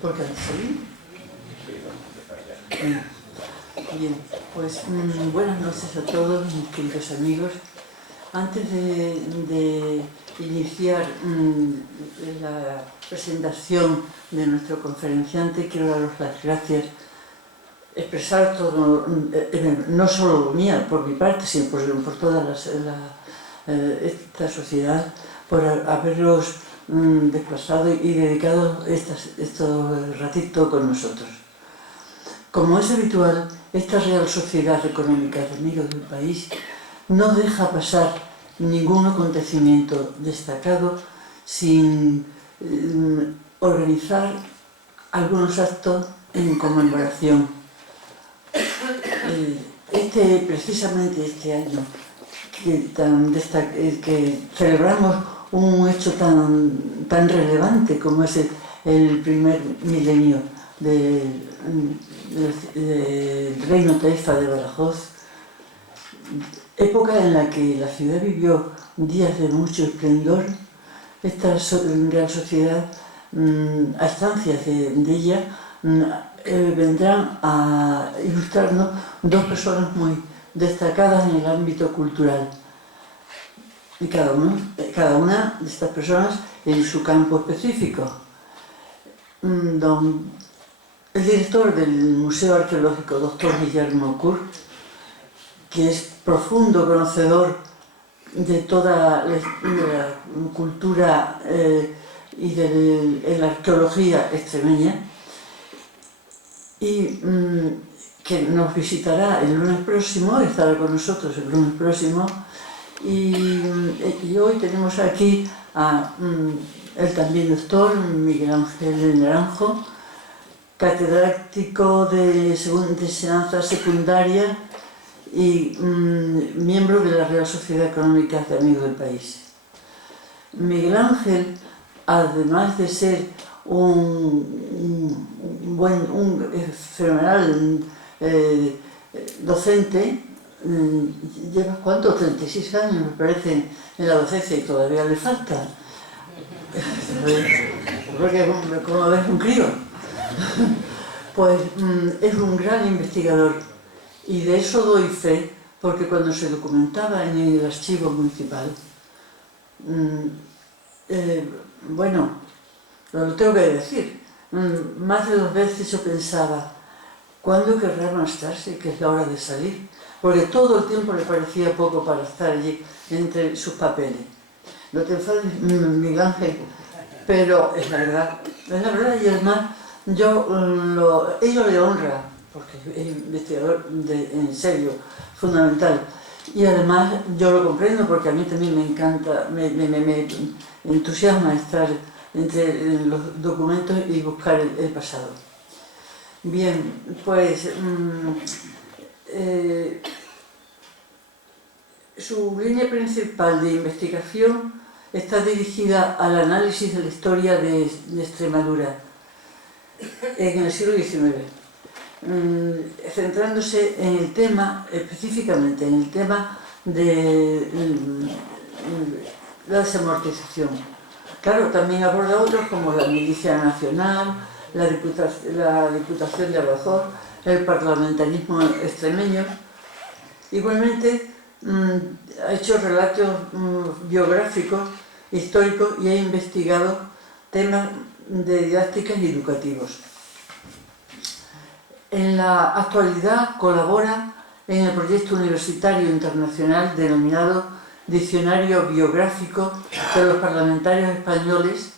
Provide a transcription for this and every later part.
Porque salí. Bien, pues buenas noches a todos mis queridos amigos. Antes de iniciar la presentación de nuestro conferenciante, quiero daros las gracias, expresar todo, no solo mía, por mi parte, sino por toda esta sociedad, por haberos desplazado y dedicado estos ratitos con nosotros. Como es habitual, esta Real Sociedad Económica de Amigos del País no deja pasar ningún acontecimiento destacado sin organizar algunos actos en conmemoración. Precisamente este año que celebramos un hecho tan relevante como es el primer milenio del Reino Taifa de Badajoz, época en la que la ciudad vivió días de mucho esplendor. Esta Real Sociedad, a instancias de ella, vendrán a ilustrarnos dos personas muy destacadas en el ámbito cultural. Y cada una de estas personas en su campo específico. El director del Museo Arqueológico, doctor Guillermo Cur, que es profundo conocedor de toda la cultura y de la arqueología extremeña, y que nos visitará el lunes próximo, estará con nosotros el lunes próximo, y hoy tenemos aquí a el también doctor Miguel Ángel Naranjo, catedrático de enseñanza secundaria y miembro de la Real Sociedad Económica de Amigos del País. Miguel Ángel, además de ser un fenomenal docente, lleva ¿cuánto? 36 años me parece en la docencia y todavía le falta. Porque como ves, un crío. Pues es un gran investigador y de eso doy fe, porque cuando se documentaba en el archivo municipal, bueno, lo tengo que decir, más de 2 veces yo pensaba, ¿cuándo querrá marcharse? Que es la hora de salir, porque todo el tiempo le parecía poco para estar allí entre sus papeles. No te enfades, Miguel Ángel, pero es la verdad y además ello le honra, porque es investigador en serio, fundamental. Y además yo lo comprendo porque a mí también me encanta, me entusiasma estar entre los documentos y buscar el pasado. Bien, pues su línea principal de investigación está dirigida al análisis de la historia de Extremadura en el siglo XIX, centrándose en el tema, específicamente en el tema de la desamortización. Claro, también aborda otros como la Milicia Nacional, la Diputación de Badajoz, el parlamentarismo extremeño. Igualmente ha hecho relatos biográficos, históricos y ha investigado temas de didácticas y educativos. En la actualidad colabora en el proyecto universitario internacional denominado Diccionario Biográfico de los Parlamentarios Españoles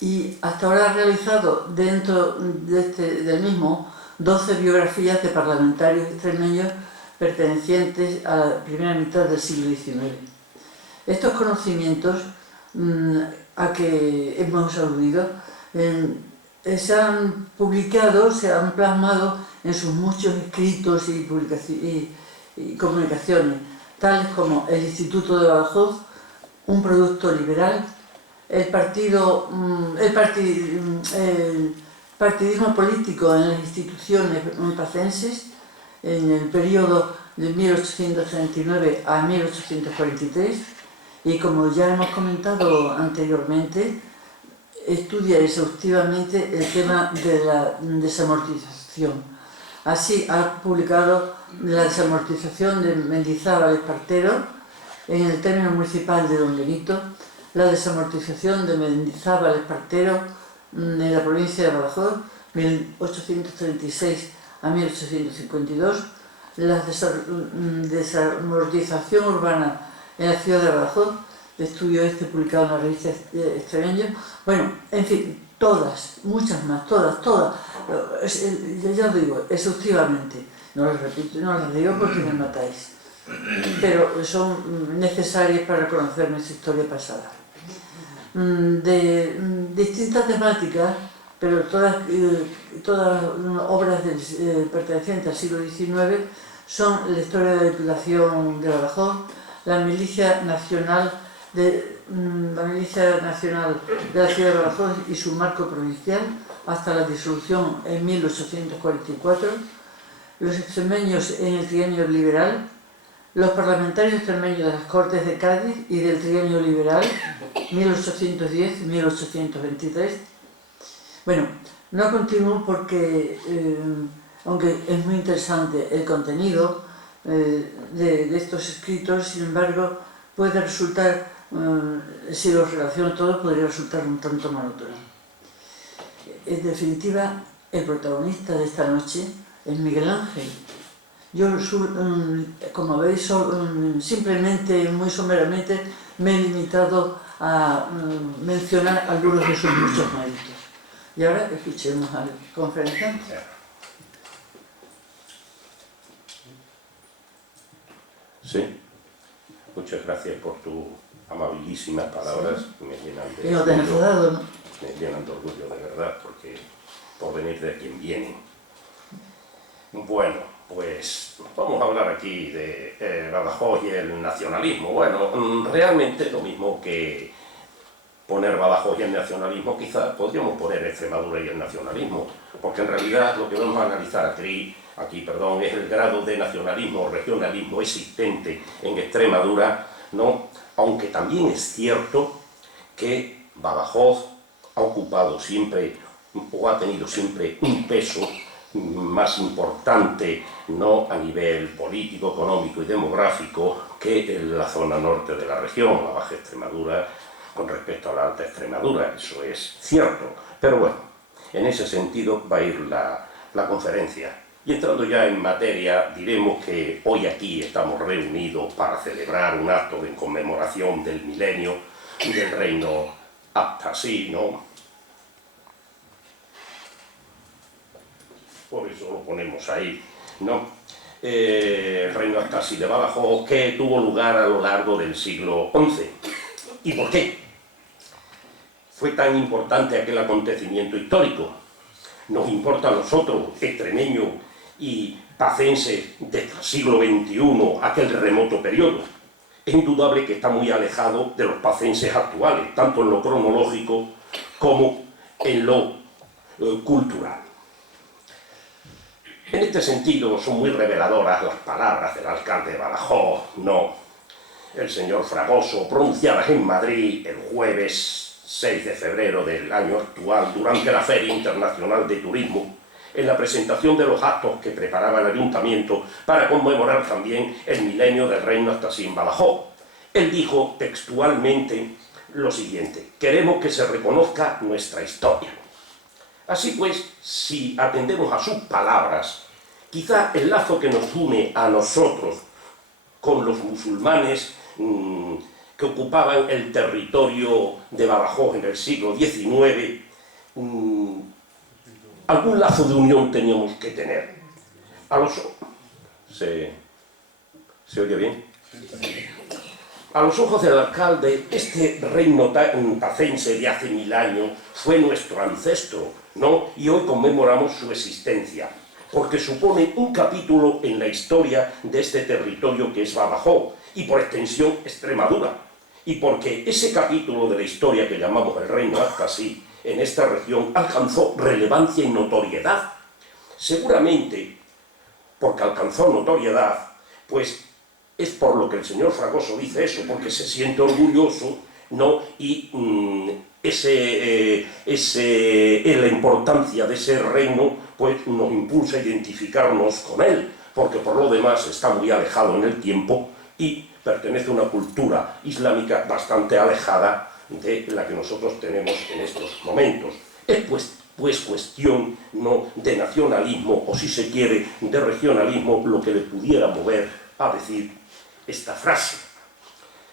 y hasta ahora ha realizado dentro del mismo 12 biografías de parlamentarios extremeños pertenecientes a la primera mitad del siglo XIX. Estos conocimientos a que hemos aludido se han publicado, se han plasmado en sus muchos escritos y comunicaciones, tales como el Instituto de Badajoz, un producto liberal, el partidismo político en las instituciones pacenses en el periodo de 1839 a 1843, y como ya hemos comentado anteriormente, estudia exhaustivamente el tema de la desamortización. Así ha publicado la desamortización de Mendizábal Espartero en el término municipal de Don Benito, la desamortización de Mendizábal Espartero en la provincia de Badajoz, 1836 a 1852, la desamortización urbana en la ciudad de Badajoz, de estudio publicado en la revista Extremeño. Bueno, en fin, todas, muchas más, todas, ya os digo, exhaustivamente. No las repito, no las digo porque me matáis, pero son necesarias para conocer nuestra historia pasada. De distintas temáticas, pero todas obras pertenecientes al siglo XIX, son la historia de la Diputación de Badajoz, la milicia nacional de la ciudad de Badajoz y su marco provincial hasta la disolución en 1844, los extremeños en el trienio liberal, los parlamentarios extremeños de las Cortes de Cádiz y del trienio liberal 1810-1823. Bueno, no continúo porque, aunque es muy interesante el contenido de estos escritos, sin embargo, puede resultar, si los relaciono todos, podría resultar un tanto monótono. En definitiva, el protagonista de esta noche es Miguel Ángel. Yo, como veis, simplemente, muy someramente, me he limitado a mencionar algunos de sus muchos méritos. Y ahora escuchemos al conferenciante. Sí, muchas gracias por tus amabilísimas palabras, sí. Me llenan de no te has enfadado, ¿no? Me llenan de orgullo, de verdad, porque por venir de quien viene. Bueno, pues vamos a hablar aquí de Badajoz y el nacionalismo. Bueno, realmente lo mismo que poner Badajoz y el nacionalismo, quizás podríamos poner Extremadura y el nacionalismo, porque en realidad lo que vamos a analizar aquí, es el grado de nacionalismo o regionalismo existente en Extremadura, ¿no? Aunque también es cierto que Badajoz ha ocupado siempre, o ha tenido siempre un peso más importante, ¿no?, a nivel político, económico y demográfico que en la zona norte de la región, la Baja Extremadura, con respecto a la Alta Extremadura. Eso es cierto. Pero bueno, en ese sentido va a ir la conferencia. Y entrando ya en materia, diremos que hoy aquí estamos reunidos para celebrar un acto de conmemoración del milenio del reino Astasí, ¿no? Por eso lo ponemos ahí, ¿no? El reino Astasí de Badajoz, que tuvo lugar a lo largo del siglo XI. ¿Y por qué fue tan importante aquel acontecimiento histórico? Nos importa a nosotros, extremeños y pacenses del siglo XXI, aquel remoto periodo. Es indudable que está muy alejado de los pacenses actuales, tanto en lo cronológico como en lo cultural. En este sentido son muy reveladoras las palabras del alcalde de Badajoz, ¿no?, el señor Fragoso, pronunciadas en Madrid el jueves 6 de febrero del año actual, durante la Feria Internacional de Turismo, en la presentación de los actos que preparaba el Ayuntamiento para conmemorar también el milenio del reino Astasí en Badajoz. Él dijo textualmente lo siguiente: queremos que se reconozca nuestra historia. Así pues, si atendemos a sus palabras, quizá el lazo que nos une a nosotros con los musulmanes que ocupaban el territorio de Badajoz en el siglo XIX, algún lazo de unión teníamos que tener. ¿Se oye bien? A los ojos del alcalde, este reino tacense de hace 1000 años fue nuestro ancestro, ¿no? Y hoy conmemoramos su existencia, porque supone un capítulo en la historia de este territorio que es Badajoz, y por extensión Extremadura, y porque ese capítulo de la historia que llamamos el reino Astasí en esta región alcanzó relevancia y notoriedad. Seguramente, porque alcanzó notoriedad, pues es por lo que el señor Fragoso dice eso, porque se siente orgulloso, ¿no?, y la importancia de ese reino, pues nos impulsa a identificarnos con él, porque por lo demás está muy alejado en el tiempo y pertenece a una cultura islámica bastante alejada de la que nosotros tenemos en estos momentos. Es pues cuestión no de nacionalismo, o si se quiere, de regionalismo, lo que le pudiera mover a decir esta frase.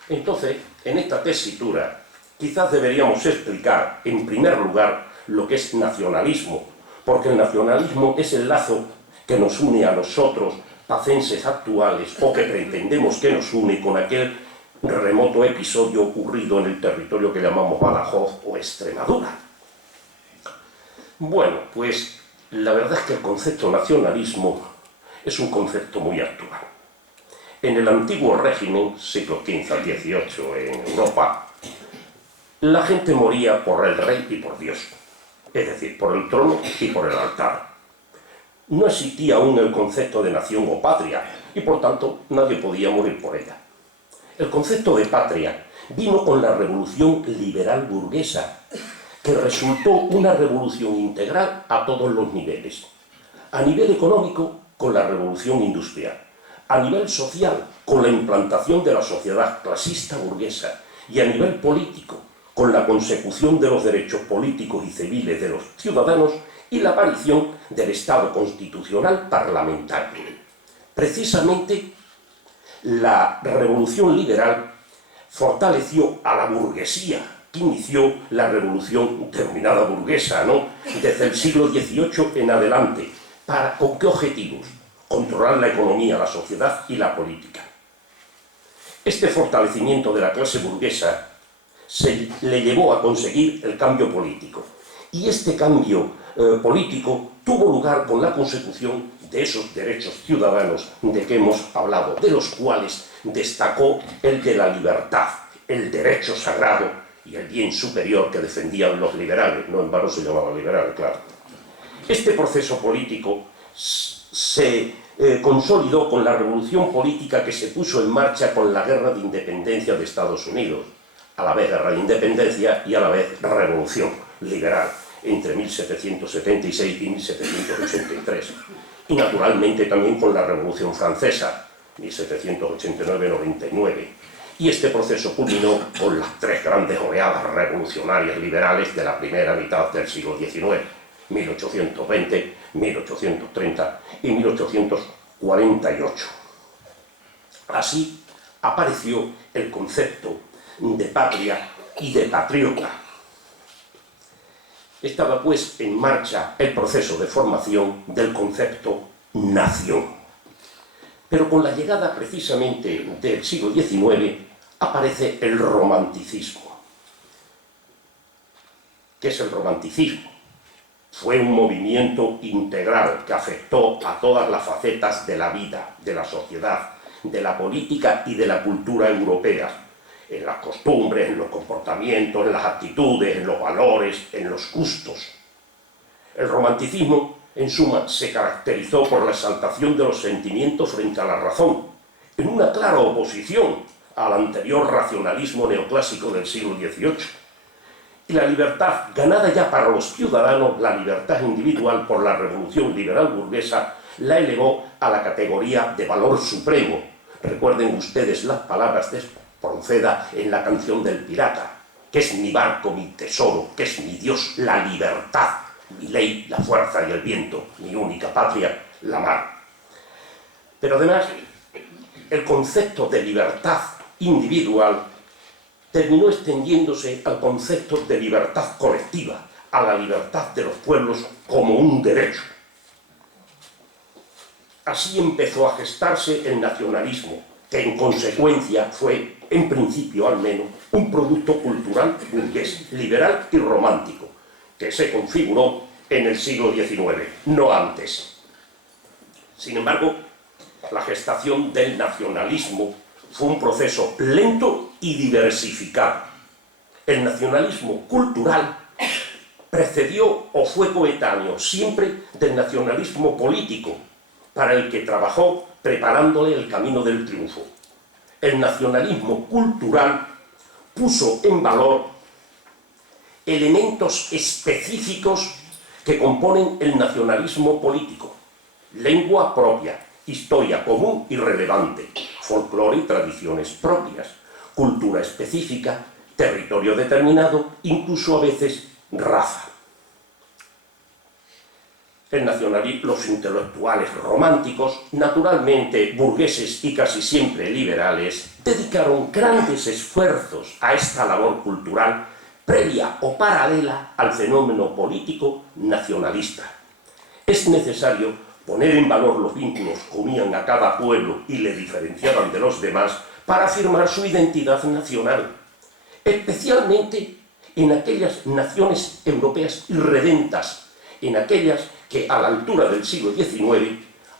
Entonces, en esta tesitura, quizás deberíamos explicar, en primer lugar, lo que es nacionalismo, porque el nacionalismo es el lazo que nos une a nosotros, pacenses actuales, o que pretendemos que nos une con aquel remoto episodio ocurrido en el territorio que llamamos Badajoz o Extremadura. Bueno, pues la verdad es que el concepto nacionalismo es un concepto muy actual. En el antiguo régimen, siglo XV al XVIII en Europa, la gente moría por el rey y por Dios, es decir, por el trono y por el altar. No existía aún el concepto de nación o patria, y por tanto nadie podía morir por ella. El concepto de patria vino con la revolución liberal burguesa, que resultó una revolución integral a todos los niveles. A nivel económico, con la revolución industrial. A nivel social, con la implantación de la sociedad clasista burguesa. Y a nivel político, con la consecución de los derechos políticos y civiles de los ciudadanos y la aparición del Estado constitucional parlamentario. Precisamente, la revolución liberal fortaleció a la burguesía, que inició la revolución denominada burguesa, ¿no?, desde el siglo XVIII en adelante. ¿Con qué objetivos? Controlar la economía, la sociedad y la política. Este fortalecimiento de la clase burguesa le llevó a conseguir el cambio político. Y este cambio político tuvo lugar con la consecución de esos derechos ciudadanos de que hemos hablado, de los cuales destacó el de la libertad, el derecho sagrado y el bien superior que defendían los liberales. No en vano se llamaba liberal, claro. Este proceso político se consolidó con la revolución política que se puso en marcha con la guerra de independencia de Estados Unidos, a la vez guerra de independencia y a la vez revolución liberal, entre 1776 y 1783. Y naturalmente también con la Revolución Francesa, 1789-99. Y este proceso culminó con las tres grandes oleadas revolucionarias liberales de la primera mitad del siglo XIX, 1820, 1830 y 1848. Así apareció el concepto de patria y de patriota. Estaba pues en marcha el proceso de formación del concepto nación. Pero con la llegada precisamente del siglo XIX aparece el romanticismo. ¿Qué es el romanticismo? Fue un movimiento integral que afectó a todas las facetas de la vida, de la sociedad, de la política y de la cultura europea, en las costumbres, en los comportamientos, en las actitudes, en los valores, en los gustos. El romanticismo, en suma, se caracterizó por la exaltación de los sentimientos frente a la razón, en una clara oposición al anterior racionalismo neoclásico del siglo XVIII. Y la libertad, ganada ya para los ciudadanos, la libertad individual por la revolución liberal burguesa, la elevó a la categoría de valor supremo. Recuerden ustedes las palabras de Espronceda en la canción del pirata, que es mi barco, mi tesoro, que es mi Dios, la libertad, mi ley, la fuerza y el viento, mi única patria, la mar. Pero además, el concepto de libertad individual terminó extendiéndose al concepto de libertad colectiva, a la libertad de los pueblos como un derecho. Así empezó a gestarse el nacionalismo, que en consecuencia fue, en principio al menos, un producto cultural burgués, liberal y romántico, que se configuró en el siglo XIX, no antes. Sin embargo, la gestación del nacionalismo fue un proceso lento y diversificado. El nacionalismo cultural precedió o fue coetáneo siempre del nacionalismo político, para el que trabajó preparándole el camino del triunfo. El nacionalismo cultural puso en valor elementos específicos que componen el nacionalismo político: lengua propia, historia común y relevante, folclore y tradiciones propias, cultura específica, territorio determinado, incluso a veces raza. Los intelectuales románticos, naturalmente burgueses y casi siempre liberales, dedicaron grandes esfuerzos a esta labor cultural previa o paralela al fenómeno político nacionalista. Es necesario poner en valor los vínculos que unían a cada pueblo y le diferenciaban de los demás para afirmar su identidad nacional, especialmente en aquellas naciones europeas irredentas, en aquellas que a la altura del siglo XIX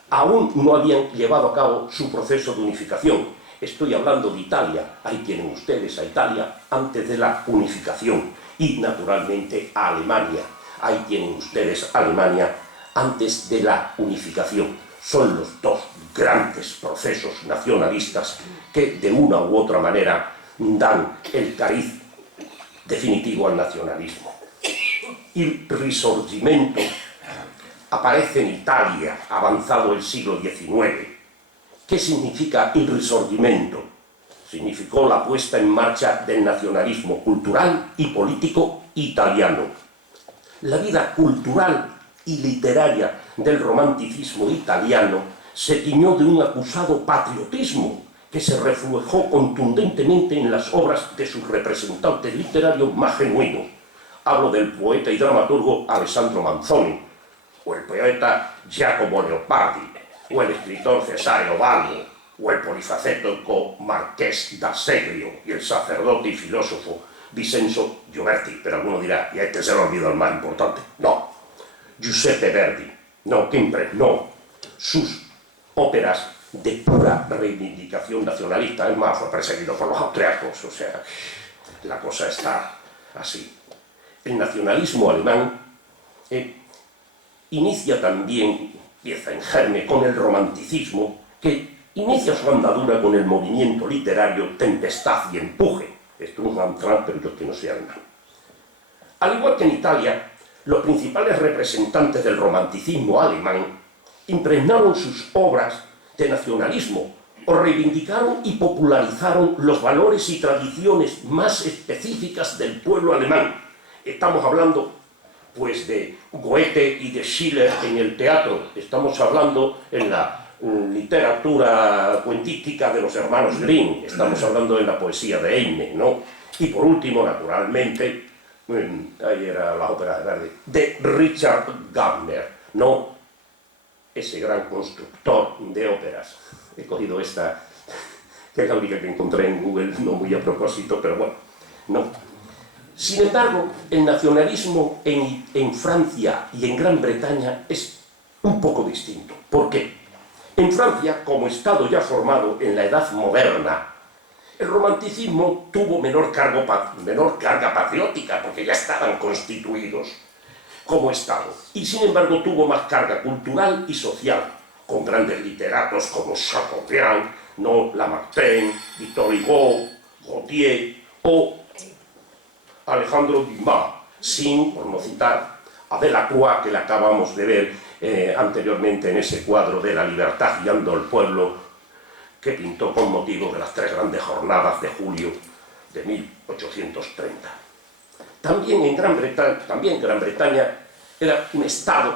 aún no habían llevado a cabo su proceso de unificación. Estoy hablando de Italia, ahí tienen ustedes a Italia antes de la unificación, y naturalmente a Alemania, ahí tienen ustedes a Alemania antes de la unificación. Son los dos grandes procesos nacionalistas que de una u otra manera dan el cariz definitivo al nacionalismo. Il Risorgimento aparece en Italia, avanzado el siglo XIX. ¿Qué significa il Risorgimento? Significó la puesta en marcha del nacionalismo cultural y político italiano. La vida cultural y literaria del romanticismo italiano se tiñó de un acusado patriotismo que se reflejó contundentemente en las obras de sus representantes literarios más genuinos. Hablo del poeta y dramaturgo Alessandro Manzoni, o el poeta Giacomo Leopardi, o el escritor Cesare Vallo, o el polifacético Marqués d'Assegrio y el sacerdote y filósofo Vincenzo Gioberti. Pero alguno dirá, y a este se le olvidó el más importante. No, Giuseppe Verdi, no, que impregnó sus óperas de pura reivindicación nacionalista. Es más, fue perseguido por los austriacos, o sea, la cosa está así. El nacionalismo alemán inicia también, empieza en germen con el romanticismo, que inicia su andadura con el movimiento literario Tempestad y Empuje. Esto es un mantra, pero yo que no sé alemán. Al igual que en Italia, los principales representantes del romanticismo alemán impregnaron sus obras de nacionalismo o reivindicaron y popularizaron los valores y tradiciones más específicas del pueblo alemán. Estamos hablando pues de Goethe y de Schiller en el teatro, estamos hablando en la literatura cuentística de los hermanos Grimm, estamos hablando en la poesía de Heine, ¿no? Y por último, naturalmente, ahí era la ópera de Verdi, de Richard Wagner, ¿no? Ese gran constructor de óperas. He cogido esta, que es la única que encontré en Google, no muy a propósito, pero bueno, no. Sin embargo, el nacionalismo en Francia y en Gran Bretaña es un poco distinto. ¿Por qué? En Francia, como Estado ya formado en la Edad Moderna, el romanticismo tuvo menor carga patriótica, porque ya estaban constituidos como Estado. Y sin embargo tuvo más carga cultural y social, con grandes literatos como Chateaubriand, ¿no? Lamartine, Victor Hugo, Gautier o Alejandro Dumas, sin, por no citar, a Delacroix, que le acabamos de ver anteriormente en ese cuadro de La libertad guiando al pueblo, que pintó con motivo de las 3 grandes jornadas de julio de 1830. También Gran Bretaña era un Estado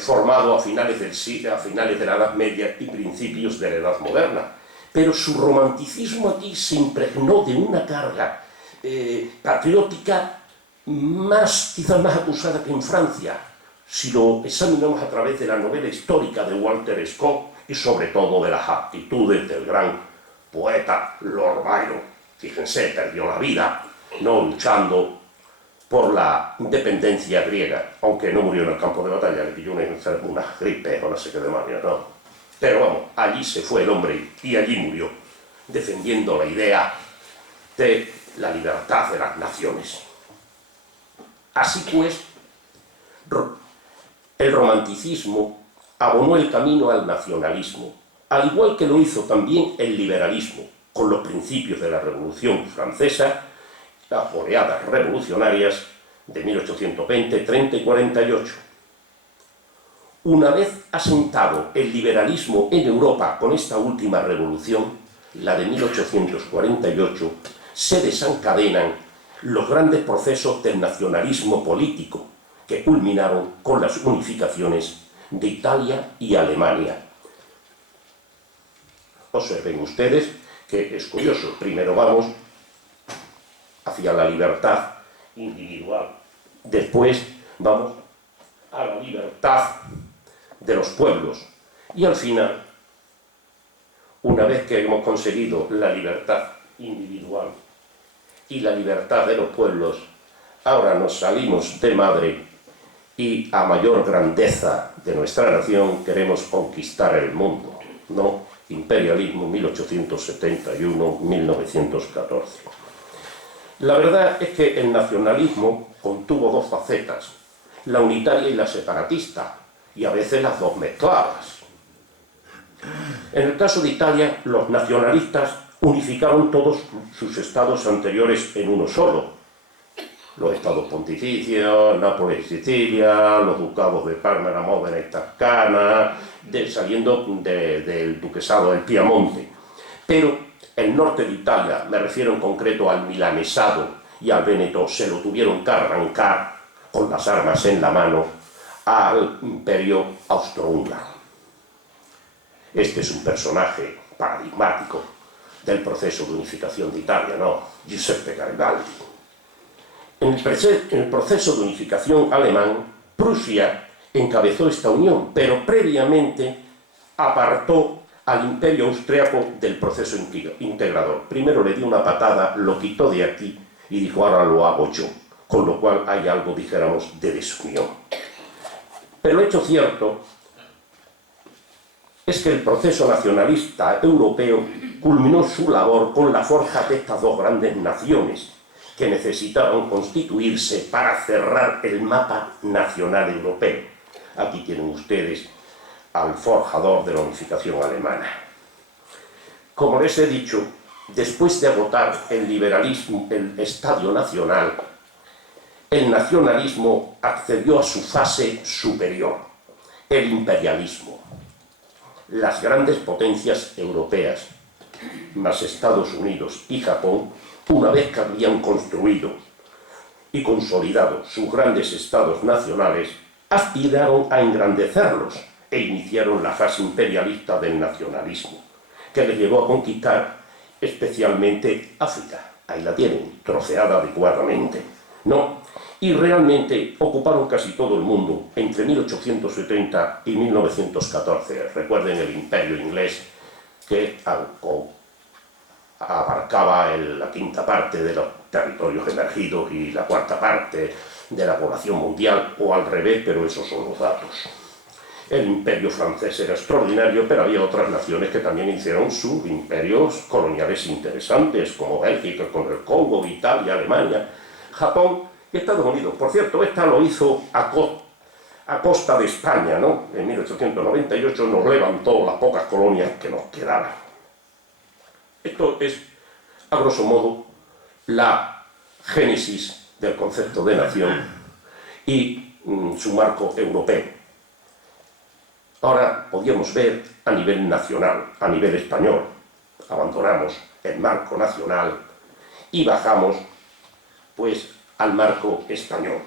formado a finales de la Edad Media y principios de la Edad Moderna, pero su romanticismo aquí se impregnó de una carga patriótica quizás más acusada que en Francia, si lo examinamos a través de la novela histórica de Walter Scott y sobre todo de las aptitudes del gran poeta Lord Byron. Fíjense, perdió la vida no luchando por la independencia griega, aunque no murió en el campo de batalla, le pilló una gripe o no sé qué demonios, no. Pero vamos, allí se fue el hombre y allí murió, defendiendo la idea de la libertad de las naciones. Así pues, el romanticismo abonó el camino al nacionalismo, al igual que lo hizo también el liberalismo, con los principios de la Revolución Francesa las oleadas revolucionarias de 1820, 30 y 48. Una vez asentado el liberalismo en Europa con esta última revolución, la de 1848, se desencadenan los grandes procesos del nacionalismo político que culminaron con las unificaciones de Italia y Alemania. Observen ustedes que es curioso. Primero vamos hacia la libertad individual, después vamos a la libertad de los pueblos y al final, una vez que hemos conseguido la libertad individual y la libertad de los pueblos, ahora nos salimos de madre y a mayor grandeza de nuestra nación queremos conquistar el mundo, ¿no? Imperialismo 1871-1914. La verdad es que el nacionalismo contuvo dos facetas, la unitaria y la separatista, y a veces las dos mezcladas. En el caso de Italia, los nacionalistas unificaron todos sus estados anteriores en uno solo. Los estados pontificios, Nápoles y Sicilia, los ducados de Parma, Módena y Toscana, saliendo del duquesado del Piamonte. Pero el norte de Italia, me refiero en concreto al milanesado y al Véneto, se lo tuvieron que arrancar con las armas en la mano al imperio austrohúngaro. Este es un personaje paradigmático del proceso de unificación de Italia, ¿no? Giuseppe Garibaldi. En el proceso de unificación alemán, Prusia encabezó esta unión, pero previamente apartó al imperio austriaco del proceso integrador. Primero le dio una patada, lo quitó de aquí y dijo, ahora lo hago yo, con lo cual hay algo, dijéramos, de desunión. Pero el hecho cierto es que el proceso nacionalista europeo culminó su labor con la forja de estas dos grandes naciones que necesitaban constituirse para cerrar el mapa nacional europeo. Aquí tienen ustedes al forjador de la unificación alemana. Como les he dicho, después de agotar el liberalismo, el estadio nacional, el nacionalismo accedió a su fase superior, el imperialismo. Las grandes potencias europeas, más Estados Unidos y Japón, una vez que habían construido y consolidado sus grandes estados nacionales, aspiraron a engrandecerlos e iniciaron la fase imperialista del nacionalismo, que les llevó a conquistar especialmente África. Ahí la tienen, troceada adecuadamente, ¿no? Y realmente ocuparon casi todo el mundo entre 1870 y 1914. Recuerden el imperio inglés que abarcaba la quinta parte de los territorios emergidos y la cuarta parte de la población mundial, o al revés, pero esos son los datos. El imperio francés era extraordinario, pero había otras naciones que también hicieron sus imperios coloniales interesantes, como Bélgica con el Congo, Italia, Alemania, Japón y Estados Unidos. Por cierto, esta lo hizo a costa de España, ¿no? En 1898 nos levantó las pocas colonias que nos quedaban. Esto es, a grosso modo, la génesis del concepto de nación y su marco europeo. Ahora podríamos ver a nivel nacional, a nivel español. Abandonamos el marco nacional y bajamos, pues, al marco español.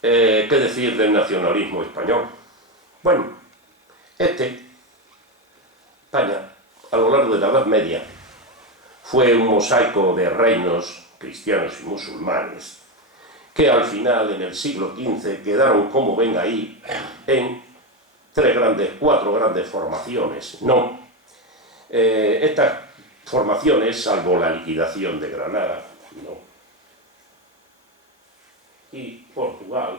¿Qué decir del nacionalismo español? Bueno, España, a lo largo de la Edad Media, fue un mosaico de reinos cristianos y musulmanes, que al final, en el siglo XV, quedaron, como ven ahí, en cuatro grandes formaciones, ¿no? Estas formaciones, salvo la liquidación de Granada, ¿no? Y Portugal,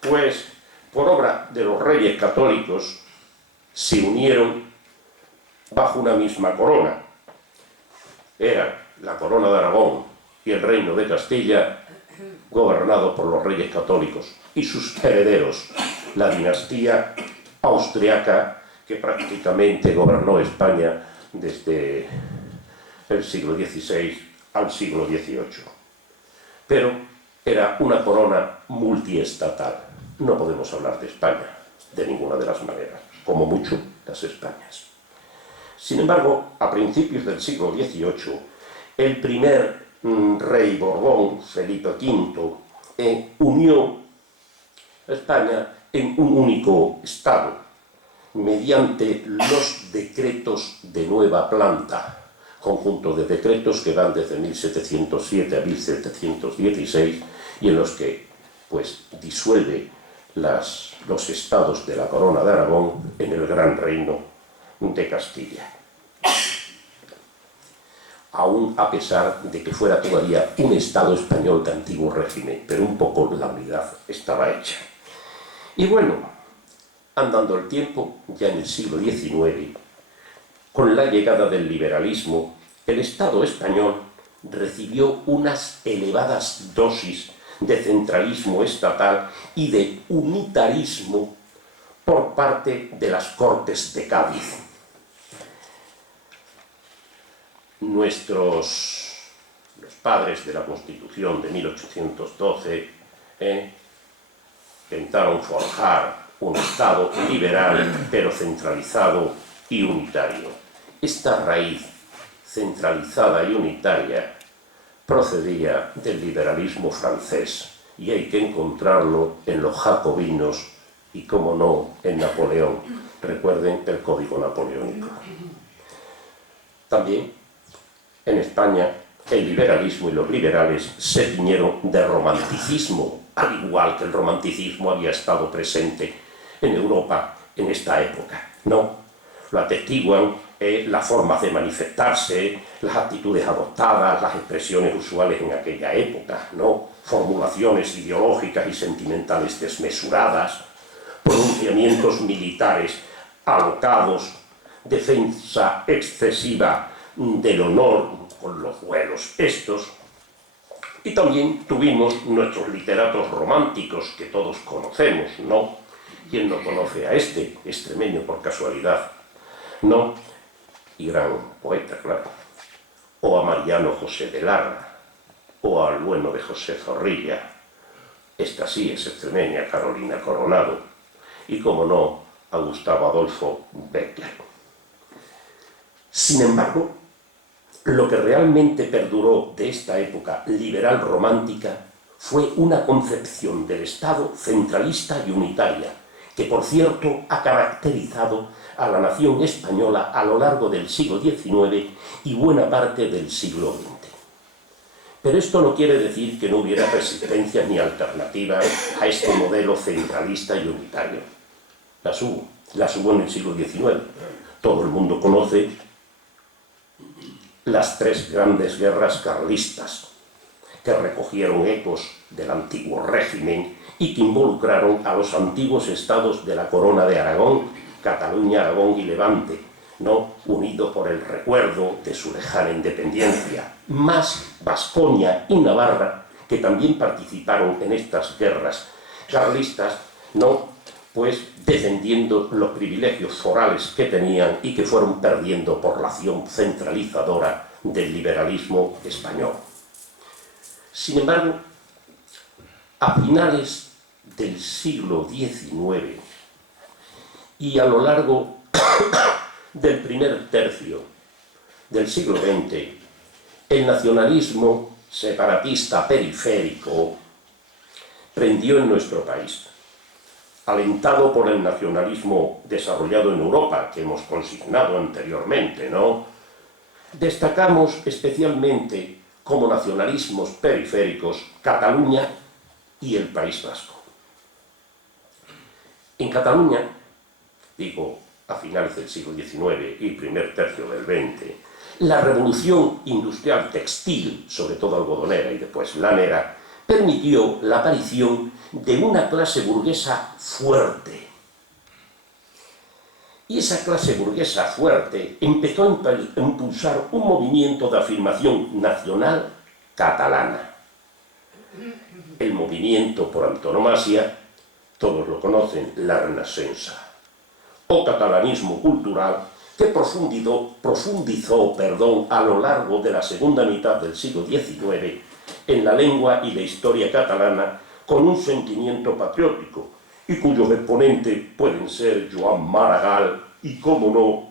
pues, por obra de los reyes católicos, se unieron bajo una misma corona. Era la corona de Aragón y el reino de Castilla, gobernado por los reyes católicos y sus herederos, la dinastía austriaca, que prácticamente gobernó España desde el siglo XVI al siglo XVIII. Pero era una corona multiestatal. No podemos hablar de España de ninguna de las maneras, como mucho las Españas. Sin embargo, a principios del siglo XVIII, el primer rey Borbón, Felipe V, unió a España en un único estado, mediante los decretos de Nueva Planta, conjunto de decretos que van desde 1707 a 1716 y en los que pues, disuelve los estados de la Corona de Aragón en el Gran Reino de Castilla. Aún a pesar de que fuera todavía un estado español de antiguo régimen, pero un poco la unidad estaba hecha. Y bueno, andando el tiempo, ya en el siglo XIX, con la llegada del liberalismo, el Estado español recibió unas elevadas dosis de centralismo estatal y de unitarismo por parte de las Cortes de Cádiz. Los padres de la Constitución de 1812 intentaron forjar un Estado liberal, pero centralizado y unitario. Esta raíz centralizada y unitaria procedía del liberalismo francés y hay que encontrarlo en los jacobinos y, como no, en Napoleón. Recuerden el Código Napoleónico. También en España el liberalismo y los liberales se tiñeron de romanticismo, al igual que el romanticismo había estado presente en Europa en esta época. No, lo atestiguan las formas de manifestarse, las actitudes adoptadas, las expresiones usuales en aquella época, ¿no? Formulaciones ideológicas y sentimentales desmesuradas, pronunciamientos militares alocados, defensa excesiva del honor con los duelos estos. Y también tuvimos nuestros literatos románticos que todos conocemos, ¿no? ¿Quién no conoce a este extremeño por casualidad? ¿No? Y gran poeta, claro. O a Mariano José de Larra, o al bueno de José Zorrilla. Esta sí es extremeña, Carolina Coronado. Y, como no, a Gustavo Adolfo Bécquer. Sin embargo, lo que realmente perduró de esta época liberal romántica fue una concepción del Estado centralista y unitaria, que por cierto ha caracterizado a la nación española a lo largo del siglo XIX y buena parte del siglo XX. Pero esto no quiere decir que no hubiera resistencias ni alternativas a este modelo centralista y unitario. Las hubo en el siglo XIX. Todo el mundo conoce las tres grandes guerras carlistas, que recogieron ecos del antiguo régimen y que involucraron a los antiguos estados de la Corona de Aragón, Cataluña, Aragón y Levante, ¿no? Unidos por el recuerdo de su lejana independencia, más Vasconia y Navarra, que también participaron en estas guerras carlistas, ¿no? Pues defendiendo los privilegios forales que tenían y que fueron perdiendo por la acción centralizadora del liberalismo español. Sin embargo, a finales del siglo XIX y a lo largo del primer tercio del siglo XX, el nacionalismo separatista periférico prendió en nuestro país, alentado por el nacionalismo desarrollado en Europa, que hemos consignado anteriormente, ¿no? Destacamos especialmente como nacionalismos periféricos Cataluña y el País Vasco. En Cataluña, digo, a finales del siglo XIX y primer tercio del XX, la revolución industrial textil, sobre todo algodonera y después lanera, permitió la aparición de una clase burguesa fuerte. Y esa clase burguesa fuerte empezó a impulsar un movimiento de afirmación nacional catalana. El movimiento por antonomasia, todos lo conocen, la Renacença, o catalanismo cultural, que profundizó a lo largo de la segunda mitad del siglo XIX en la lengua y la historia catalana con un sentimiento patriótico, y cuyos exponentes pueden ser Joan Maragall y, como no,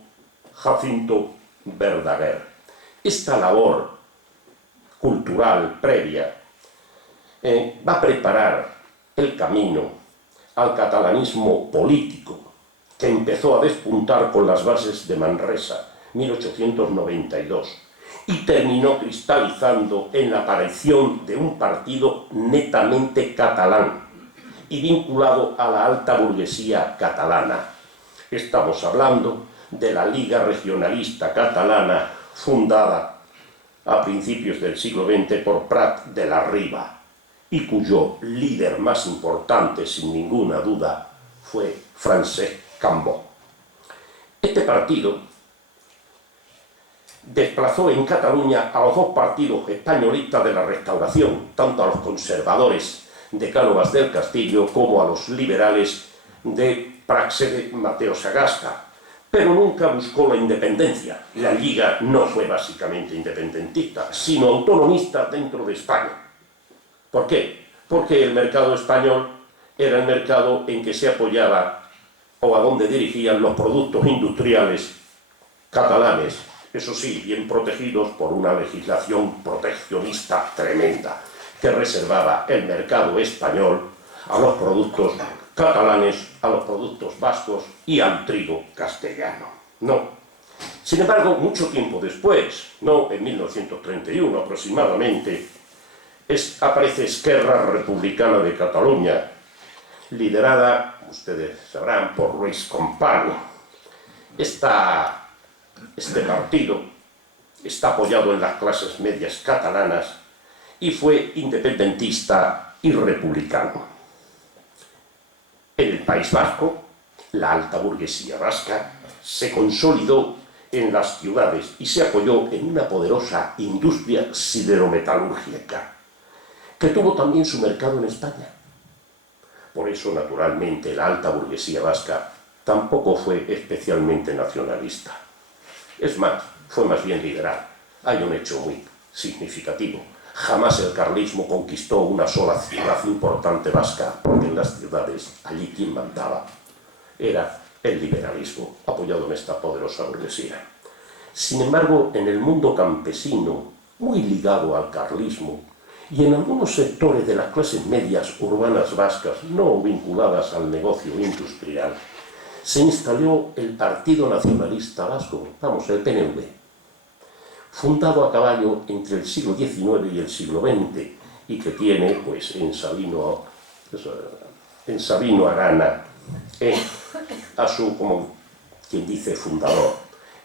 Jacinto Verdaguer. Esta labor cultural previa va a preparar el camino al catalanismo político, que empezó a despuntar con las bases de Manresa, 1892, y terminó cristalizando en la aparición de un partido netamente catalán y vinculado a la alta burguesía catalana. Estamos hablando de la Liga Regionalista Catalana, fundada a principios del siglo XX por Prat de la Riba, y cuyo líder más importante, sin ninguna duda, fue Francesc Cambó. Este partido desplazó en Cataluña a los dos partidos españolistas de la Restauración, tanto a los conservadores de Cánovas del Castillo como a los liberales de Praxede Mateo Sagasta, pero nunca buscó la independencia. La Liga no fue básicamente independentista, sino autonomista dentro de España. ¿Por qué? Porque el mercado español era el mercado en que se apoyaba o a donde dirigían los productos industriales catalanes, eso sí, bien protegidos por una legislación proteccionista tremenda, que reservaba el mercado español a los productos catalanes, a los productos vascos y al trigo castellano. No. Sin embargo, mucho tiempo después, no en 1931 aproximadamente, aparece Esquerra Republicana de Cataluña, liderada, ustedes sabrán, por Luis Companys. Este partido está apoyado en las clases medias catalanas y fue independentista y republicano. En el País Vasco, la alta burguesía vasca se consolidó en las ciudades y se apoyó en una poderosa industria siderometalúrgica, que tuvo también su mercado en España. Por eso, naturalmente, la alta burguesía vasca tampoco fue especialmente nacionalista. Es más, fue más bien liberal. Hay un hecho muy significativo. Jamás el carlismo conquistó una sola ciudad importante vasca, porque en las ciudades, allí quien mandaba era el liberalismo, apoyado en esta poderosa burguesía. Sin embargo, en el mundo campesino, muy ligado al carlismo, y en algunos sectores de las clases medias urbanas vascas no vinculadas al negocio industrial, se instaló el Partido Nacionalista Vasco, el PNV, fundado a caballo entre el siglo XIX y el siglo XX, y que tiene, pues, en Sabino Arana, a su, como quien dice, fundador.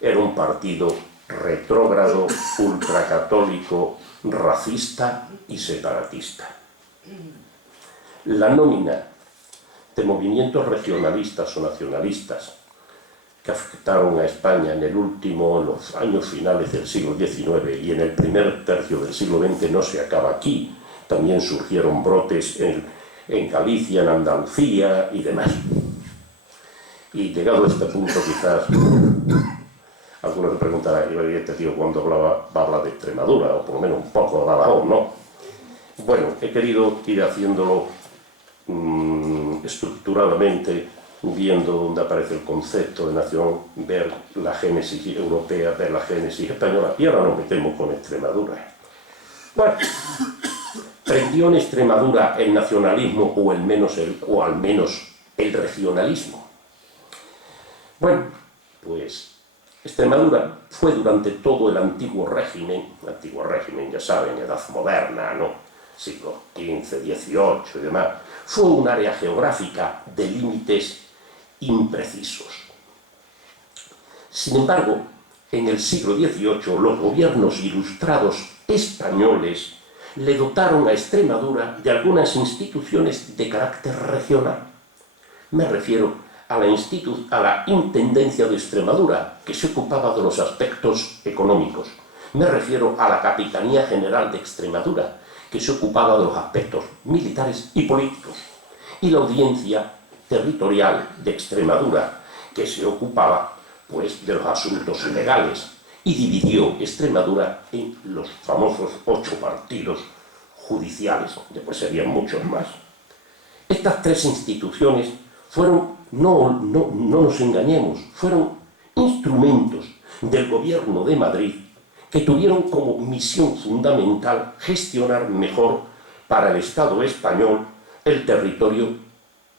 Era un partido retrógrado, ultracatólico, racista y separatista. La nómina de movimientos regionalistas o nacionalistas que afectaron a España en los años finales del siglo XIX y en el primer tercio del siglo XX no se acaba aquí. También surgieron brotes en Galicia, en Andalucía y demás. Y llegado a este punto, quizás algunos se preguntarán, ¿y este tío cuando va a hablar de Extremadura? O por lo menos un poco de Badajoz, ¿no? Bueno, he querido ir haciéndolo estructuradamente, viendo dónde aparece el concepto de nación, ver la génesis europea, ver la génesis española, y ahora nos metemos con Extremadura. Bueno, ¿prendió en Extremadura el nacionalismo o al menos el regionalismo? Bueno, pues Extremadura fue durante todo el antiguo régimen, ya saben, edad moderna, ¿no? Siglo XV, XVIII y demás, fue un área geográfica de límites imprecisos. Sin embargo, en el siglo XVIII, los gobiernos ilustrados españoles le dotaron a Extremadura de algunas instituciones de carácter regional. Me refiero a la Intendencia de Extremadura, que se ocupaba de los aspectos económicos. Me refiero a la Capitanía General de Extremadura, que se ocupaba de los aspectos militares y políticos. Y la Audiencia Territorial de Extremadura, que se ocupaba pues, de los asuntos legales y dividió Extremadura en los famosos 8 partidos judiciales, después serían muchos más. Estas 3 instituciones fueron, no nos engañemos, fueron instrumentos del gobierno de Madrid que tuvieron como misión fundamental gestionar mejor para el Estado español el territorio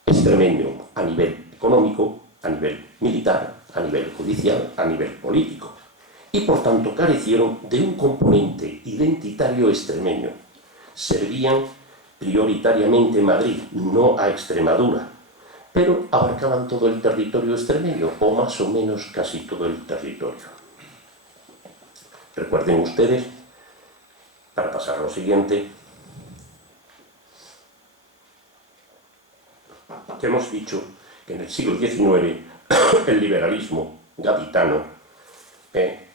extremeño a nivel económico, a nivel militar, a nivel judicial, a nivel político. Y por tanto carecieron de un componente identitario extremeño. Servían prioritariamente a Madrid, no a Extremadura, pero abarcaban todo el territorio extremeño, o más o menos casi todo el territorio. Recuerden ustedes, para pasar a lo siguiente, que hemos dicho que en el siglo XIX el liberalismo gaditano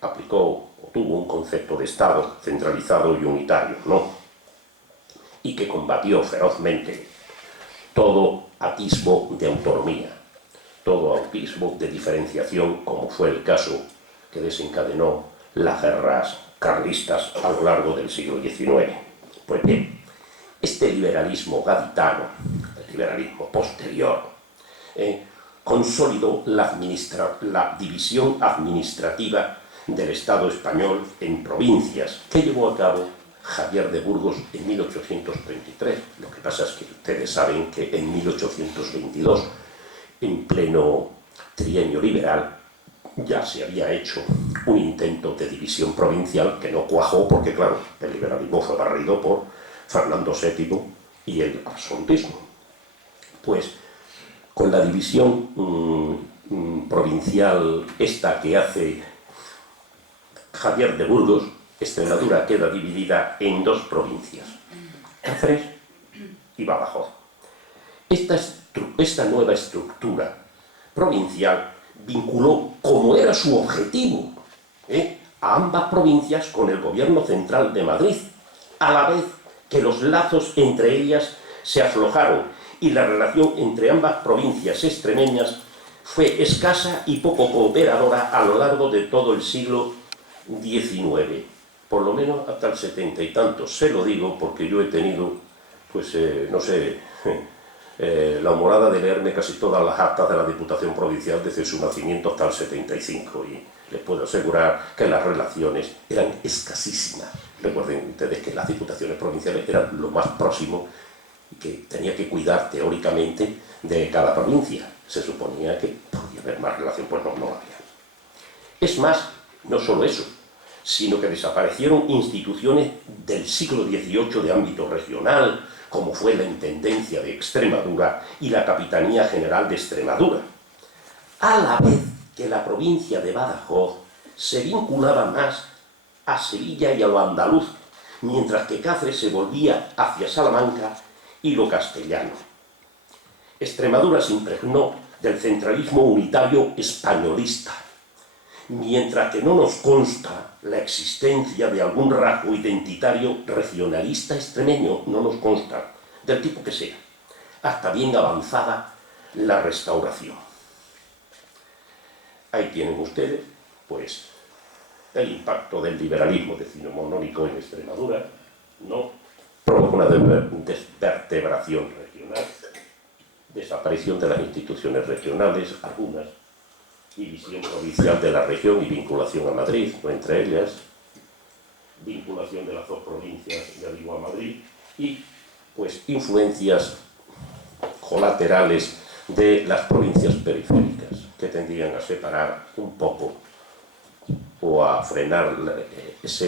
aplicó o tuvo un concepto de Estado centralizado y unitario, ¿no? Y que combatió ferozmente todo atisbo de autonomía, todo atisbo de diferenciación, como fue el caso que desencadenó las guerras carlistas a lo largo del siglo XIX. Pues bien, este liberalismo gaditano, el liberalismo posterior, consolidó la división administrativa del Estado español en provincias, que llevó a cabo Javier de Burgos en 1833. Lo que pasa es que ustedes saben que en 1822, en pleno trienio liberal, ya se había hecho un intento de división provincial que no cuajó porque, claro, el liberalismo fue barrido por Fernando VII y el absolutismo. Pues con la división provincial esta que hace Javier de Burgos, Extremadura queda dividida en 2 provincias, Cáceres y Badajoz. Esta nueva estructura provincial vinculó, como era su objetivo, a ambas provincias con el gobierno central de Madrid, a la vez que los lazos entre ellas se aflojaron y la relación entre ambas provincias extremeñas fue escasa y poco cooperadora a lo largo de todo el siglo XIX, por lo menos hasta el 70 y tantos. Se lo digo porque yo he tenido, pues, no sé, la humorada de leerme casi todas las actas de la Diputación Provincial desde su nacimiento hasta el 75, y les puedo asegurar que las relaciones eran escasísimas. Recuerden ustedes que las diputaciones provinciales eran lo más próximo que tenía que cuidar teóricamente de cada provincia. Se suponía que podía haber más relación, pues no había. Es más, no solo eso, sino que desaparecieron instituciones del siglo XVIII de ámbito regional, como fue la Intendencia de Extremadura y la Capitanía General de Extremadura, a la vez que la provincia de Badajoz se vinculaba más a Sevilla y a lo andaluz, mientras que Cáceres se volvía hacia Salamanca y lo castellano. Extremadura se impregnó del centralismo unitario españolista, mientras que no nos consta la existencia de algún rasgo identitario regionalista extremeño, no nos consta, del tipo que sea, hasta bien avanzada la Restauración. Ahí tienen ustedes, pues, el impacto del liberalismo decimonónico en Extremadura, ¿no? Provocó una desvertebración regional, desaparición de las instituciones regionales, algunas, división provincial de la región y vinculación a Madrid, o entre ellas, vinculación de las 2 provincias de arriba a Madrid, y pues influencias colaterales de las provincias periféricas, que tendrían a separar un poco o a frenar esa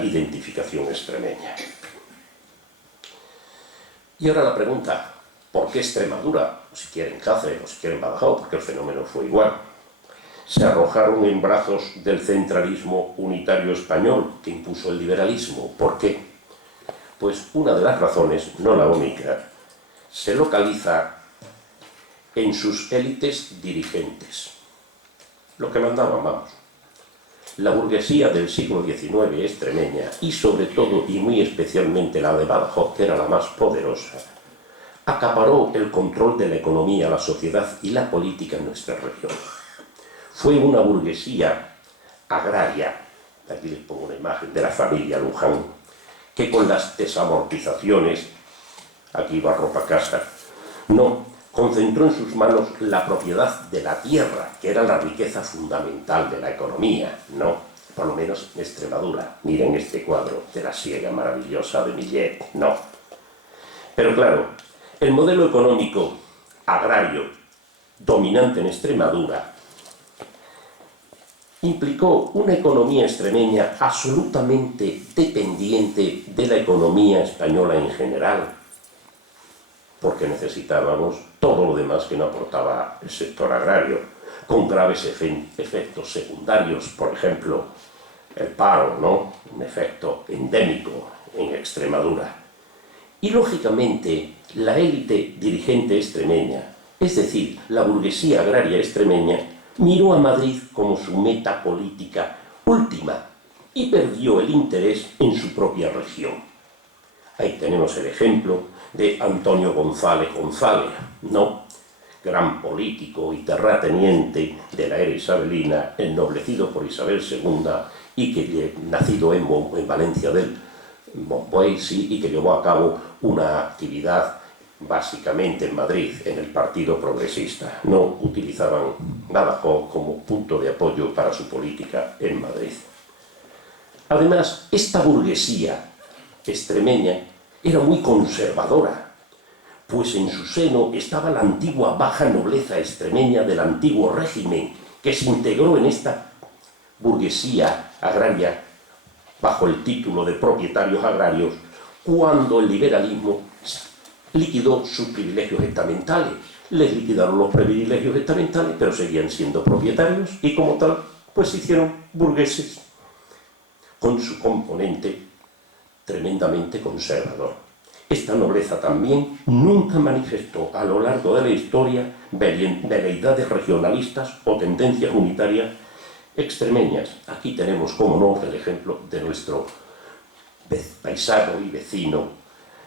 identificación extremeña. Y ahora la pregunta: ¿por qué Extremadura? O si quieren Cáceres, o si quieren Badajoz, porque el fenómeno fue igual. Se arrojaron en brazos del centralismo unitario español que impuso el liberalismo. ¿Por qué? Pues una de las razones, no la única, se localiza en sus élites dirigentes. Lo que mandaban, vamos. La burguesía del siglo XIX extremeña, y sobre todo y muy especialmente la de Badajoz, que era la más poderosa, acaparó el control de la economía, la sociedad y la política en nuestra región. fue una burguesía agraria, aquí les pongo una imagen de la familia Luján, que con las desamortizaciones, aquí va ropa casa, no, concentró en sus manos la propiedad de la tierra, que era la riqueza fundamental de la economía, no, por lo menos en Extremadura. Miren este cuadro de la siega maravillosa de Millet, no. Pero claro, el modelo económico agrario dominante en Extremadura implicó una economía extremeña absolutamente dependiente de la economía española en general, porque necesitábamos todo lo demás que no aportaba el sector agrario, con graves efectos secundarios, por ejemplo, el paro, ¿no? Un efecto endémico en Extremadura. Y lógicamente, la élite dirigente extremeña, es decir, la burguesía agraria extremeña, miró a Madrid como su meta política última y perdió el interés en su propia región. Ahí tenemos el ejemplo de Antonio González González, ¿no? Gran político y terrateniente de la era isabelina, ennoblecido por Isabel II y que nacido en Valencia del Monboy, sí, y que llevó a cabo una actividad básicamente en Madrid, en el Partido Progresista. No utilizaban Badajoz como punto de apoyo para su política en Madrid. Además, esta burguesía extremeña era muy conservadora, pues en su seno estaba la antigua baja nobleza extremeña del antiguo régimen, que se integró en esta burguesía agraria bajo el título de propietarios agrarios, cuando el liberalismo liquidó sus privilegios estamentales. Les liquidaron los privilegios estamentales, pero seguían siendo propietarios y como tal, pues se hicieron burgueses, con su componente tremendamente conservador. Esta nobleza también nunca manifestó a lo largo de la historia veleidades regionalistas o tendencias unitarias extremeñas. Aquí tenemos, como no, el ejemplo de nuestro paisano y vecino,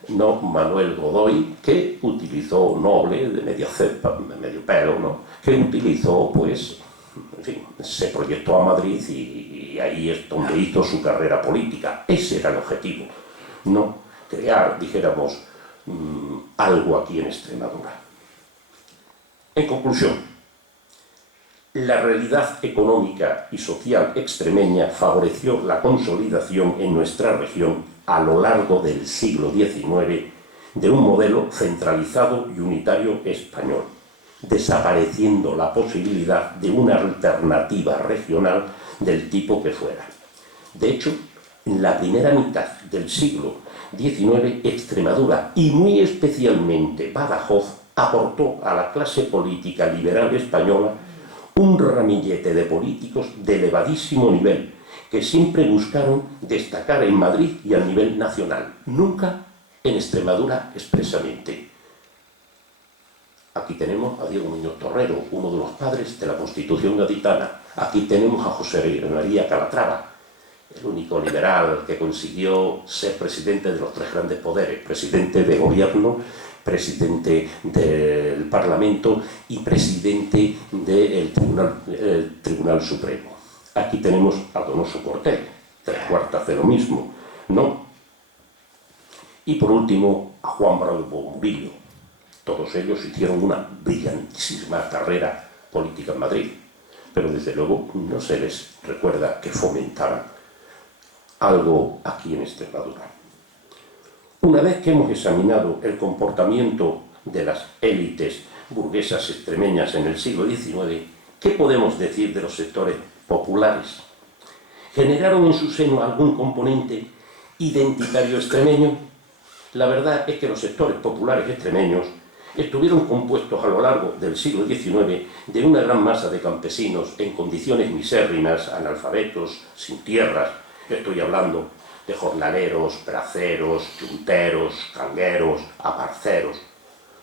¿no? Manuel Godoy, que utilizó, noble, de medio cepa, medio pelo, ¿no? Que utilizó, pues, en fin, se proyectó a Madrid y ahí es donde hizo su carrera política. Ese era el objetivo, ¿no? Crear, dijéramos, algo aquí en Extremadura. En conclusión, la realidad económica y social extremeña favoreció la consolidación en nuestra región a lo largo del siglo XIX de un modelo centralizado y unitario español, desapareciendo la posibilidad de una alternativa regional del tipo que fuera. De hecho, en la primera mitad del siglo XIX, Extremadura y muy especialmente Badajoz aportó a la clase política liberal española un ramillete de políticos de elevadísimo nivel, que siempre buscaron destacar en Madrid y a nivel nacional, nunca en Extremadura expresamente. Aquí tenemos a Diego Muñoz Torrero, uno de los padres de la Constitución gaditana. Aquí tenemos a José María Calatrava, el único liberal que consiguió ser presidente de los tres grandes poderes, presidente de gobierno, presidente del Parlamento y presidente del Tribunal Supremo. Aquí tenemos a Donoso Cortés, 3/4 de lo mismo, ¿no? Y por último, a Juan Bravo Murillo. Todos ellos hicieron una brillantísima carrera política en Madrid, pero desde luego no se les recuerda que fomentaran algo aquí en Extremadura. Una vez que hemos examinado el comportamiento de las élites burguesas extremeñas en el siglo XIX, ¿qué podemos decir de los sectores populares? ¿Generaron en su seno algún componente identitario extremeño? La verdad es que los sectores populares extremeños estuvieron compuestos a lo largo del siglo XIX de una gran masa de campesinos en condiciones misérrimas, analfabetos, sin tierras. Estoy hablando de jornaleros, braceros, yunteros, cangueros, aparceros,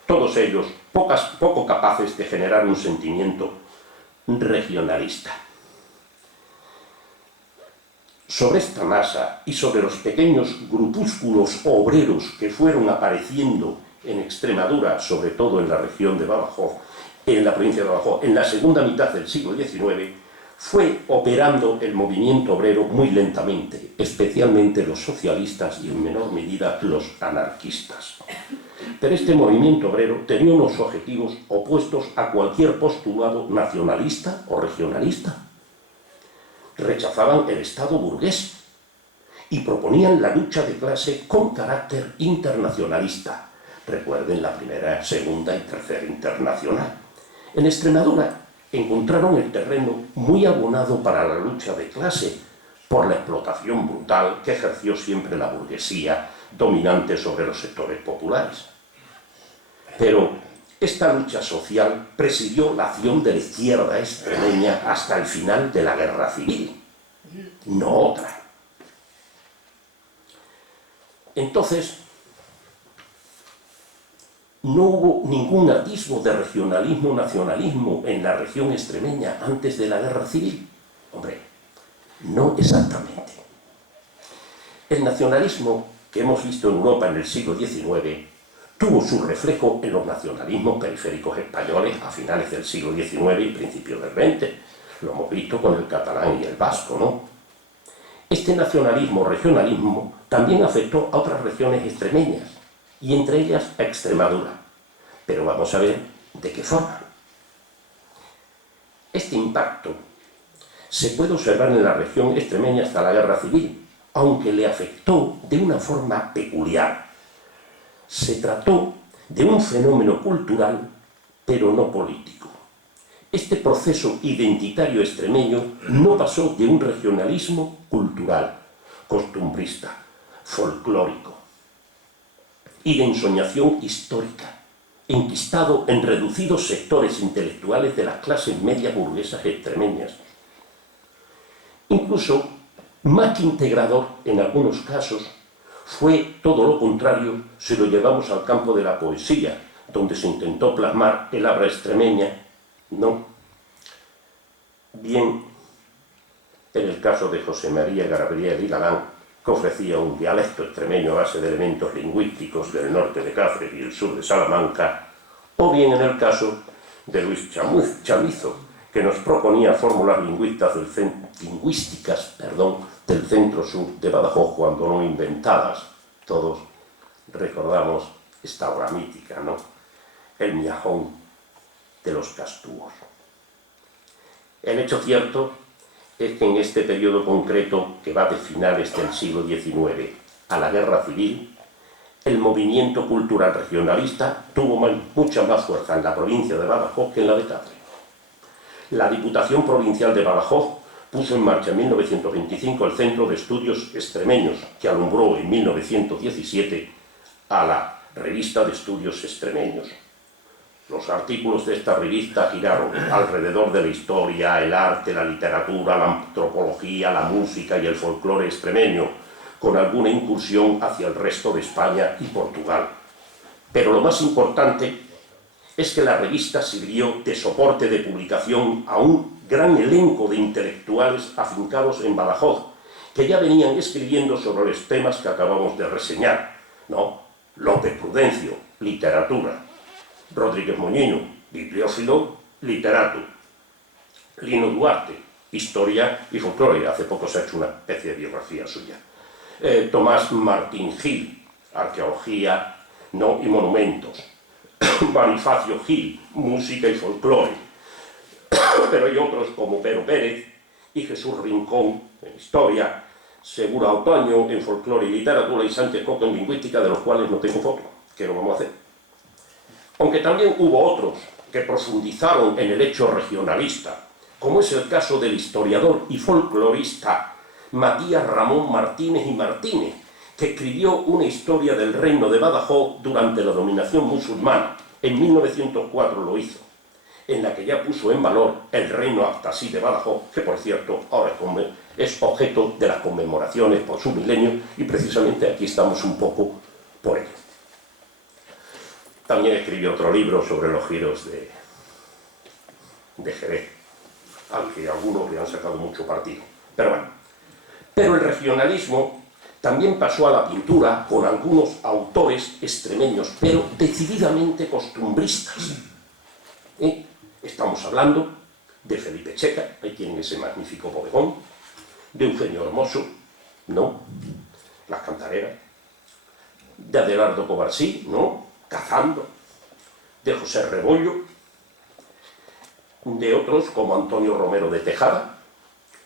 todos ellos poco capaces de generar un sentimiento regionalista. Sobre esta masa y sobre los pequeños grupúsculos obreros que fueron apareciendo en Extremadura, sobre todo en la región de Badajoz, en la provincia de Badajoz, en la segunda mitad del siglo XIX, fue operando el movimiento obrero muy lentamente, especialmente los socialistas y en menor medida los anarquistas. Pero este movimiento obrero tenía unos objetivos opuestos a cualquier postulado nacionalista o regionalista. Rechazaban el Estado burgués y proponían la lucha de clase con carácter internacionalista. Recuerden la Primera, Segunda y Tercera Internacional. En Extremadura encontraron el terreno muy abonado para la lucha de clase por la explotación brutal que ejerció siempre la burguesía dominante sobre los sectores populares. Pero esta lucha social presidió la acción de la izquierda extremeña hasta el final de la Guerra Civil, no otra. Entonces, no hubo ningún atisbo de regionalismo o nacionalismo en la región extremeña antes de la Guerra Civil. Hombre, no exactamente. El nacionalismo que hemos visto en Europa en el siglo XIX tuvo su reflejo en los nacionalismos periféricos españoles a finales del siglo XIX y principios del XX. Lo hemos visto con el catalán y el vasco, ¿no? Este nacionalismo o regionalismo también afectó a otras regiones extremeñas, y entre ellas a Extremadura. Pero vamos a ver de qué forma. Este impacto se puede observar en la región extremeña hasta la Guerra Civil, aunque le afectó de una forma peculiar. Se trató de un fenómeno cultural, pero no político. Este proceso identitario extremeño no pasó de un regionalismo cultural, costumbrista, folclórico y de ensoñación histórica, enquistado en reducidos sectores intelectuales de las clases medias burguesas extremeñas. Incluso, más que integrador en algunos casos, fue todo lo contrario si lo llevamos al campo de la poesía, donde se intentó plasmar el habla extremeña, ¿no? Bien, en el caso de José María Gabriel y Galán, que ofrecía un dialecto extremeño a base de elementos lingüísticos del norte de Cáceres y el sur de Salamanca, o bien en el caso de Luis Chamizo, que nos proponía fórmulas lingüísticas del centro-sur de Badajoz cuando no inventadas. Todos recordamos esta obra mítica, ¿no? El miajón de los castúos. El hecho cierto es que en este periodo concreto, que va de finales del siglo XIX a la Guerra Civil, el movimiento cultural regionalista tuvo mucha más fuerza en la provincia de Badajoz que en la de Cáceres. La Diputación Provincial de Badajoz puso en marcha en 1925 el Centro de Estudios Extremeños, que alumbró en 1917 a la Revista de Estudios Extremeños. Los artículos de esta revista giraron alrededor de la historia, el arte, la literatura, la antropología, la música y el folclore extremeño, con alguna incursión hacia el resto de España y Portugal. Pero lo más importante es que la revista sirvió de soporte de publicación a un gran elenco de intelectuales afincados en Badajoz, que ya venían escribiendo sobre los temas que acabamos de reseñar, ¿no? López Prudencio, literatura; Rodríguez Moñino, bibliófilo, literato; Lino Duarte, historia y folclore. Hace poco se ha hecho una especie de biografía suya. Tomás Martín Gil, arqueología, ¿no? y monumentos; Bonifacio Gil, música y folclore. Pero hay otros como Pero Pérez y Jesús Rincón en historia, Segura Otoño en folclore y literatura, y Sánchez Coco en lingüística, de los cuales no tengo foto, que lo vamos a hacer. Aunque también hubo otros que profundizaron en el hecho regionalista, como es el caso del historiador y folclorista Matías Ramón Martínez y Martínez, que escribió una historia del reino de Badajoz durante la dominación musulmana. En 1904 lo hizo, en la que ya puso en valor el reino Actasí de Badajoz, que por cierto ahora es objeto de las conmemoraciones por su milenio, y precisamente aquí estamos un poco por ello. También escribió otro libro sobre los giros de Jerez, al que algunos le han sacado mucho partido. Pero bueno, pero el regionalismo también pasó a la pintura con algunos autores extremeños, pero decididamente costumbristas. Estamos hablando de Felipe Checa, ahí tienen ese magnífico bodegón, de Eugenio Hermoso, ¿no? Las Cantareras, de Adelardo Covarsí, ¿no? Cazando, de José Rebollo, de otros como Antonio Romero de Tejada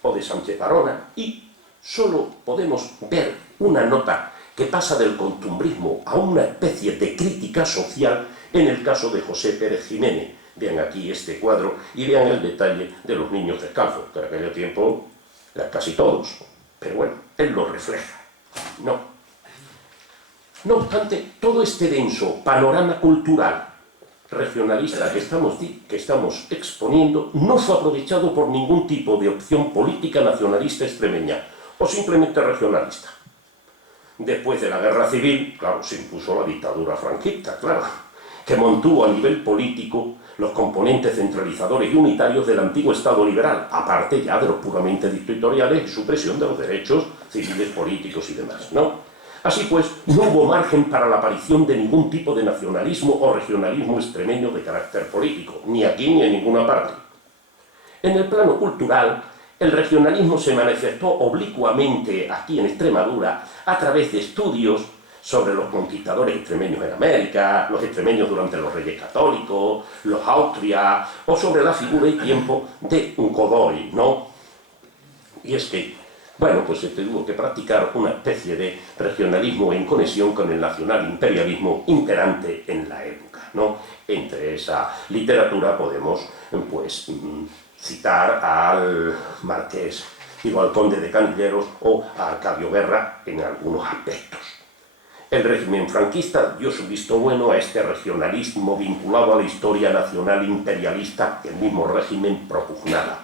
o de Sánchez Arona, y solo podemos ver una nota que pasa del costumbrismo a una especie de crítica social en el caso de José Pérez Jiménez. Vean aquí este cuadro y vean el detalle de los niños descalzos, que en aquel tiempo eran casi todos, pero bueno, él lo refleja. No obstante, todo este denso panorama cultural regionalista que estamos exponiendo no fue aprovechado por ningún tipo de opción política nacionalista extremeña o simplemente regionalista. Después de la guerra civil, claro, se impuso la dictadura franquista, claro, que mantuvo a nivel político los componentes centralizadores y unitarios del antiguo Estado liberal, aparte ya de los puramente dictatoriales y supresión de los derechos civiles, políticos y demás, ¿no? Así pues, no hubo margen para la aparición de ningún tipo de nacionalismo o regionalismo extremeño de carácter político, ni aquí ni en ninguna parte. En el plano cultural, el regionalismo se manifestó oblicuamente aquí en Extremadura a través de estudios sobre los conquistadores extremeños en América, los extremeños durante los reyes católicos, los Austria, o sobre la figura y tiempo de un Godoy, ¿no? Y es que, bueno, pues se tuvo que practicar una especie de regionalismo en conexión con el nacional imperialismo imperante en la época, ¿no? Entre esa literatura podemos, pues, citar al marqués, digo, al conde de Canilleros o a Arcadio Guerra en algunos aspectos. El régimen franquista dio su visto bueno a este regionalismo vinculado a la historia nacional imperialista que el mismo régimen propugnaba.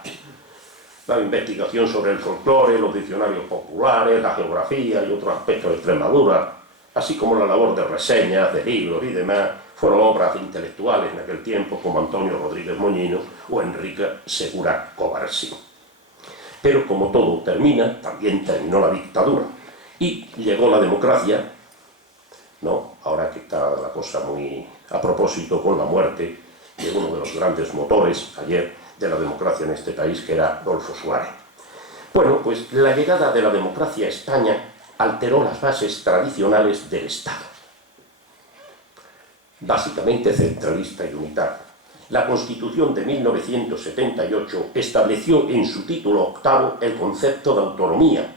La investigación sobre el folclore, los diccionarios populares, la geografía y otros aspectos de Extremadura, así como la labor de reseñas, de libros y demás, fueron obras de intelectuales en aquel tiempo como Antonio Rodríguez Moñinos o Enrique Segura Covarsí. Pero como todo termina, también terminó la dictadura y llegó la democracia, ¿no? Ahora que está la cosa muy a propósito con la muerte de uno de los grandes motores ayer de la democracia en este país, que era Adolfo Suárez. Bueno, pues la llegada de la democracia a España alteró las bases tradicionales del Estado, básicamente centralista y unitario. La Constitución de 1978 estableció en su título octavo el concepto de autonomía,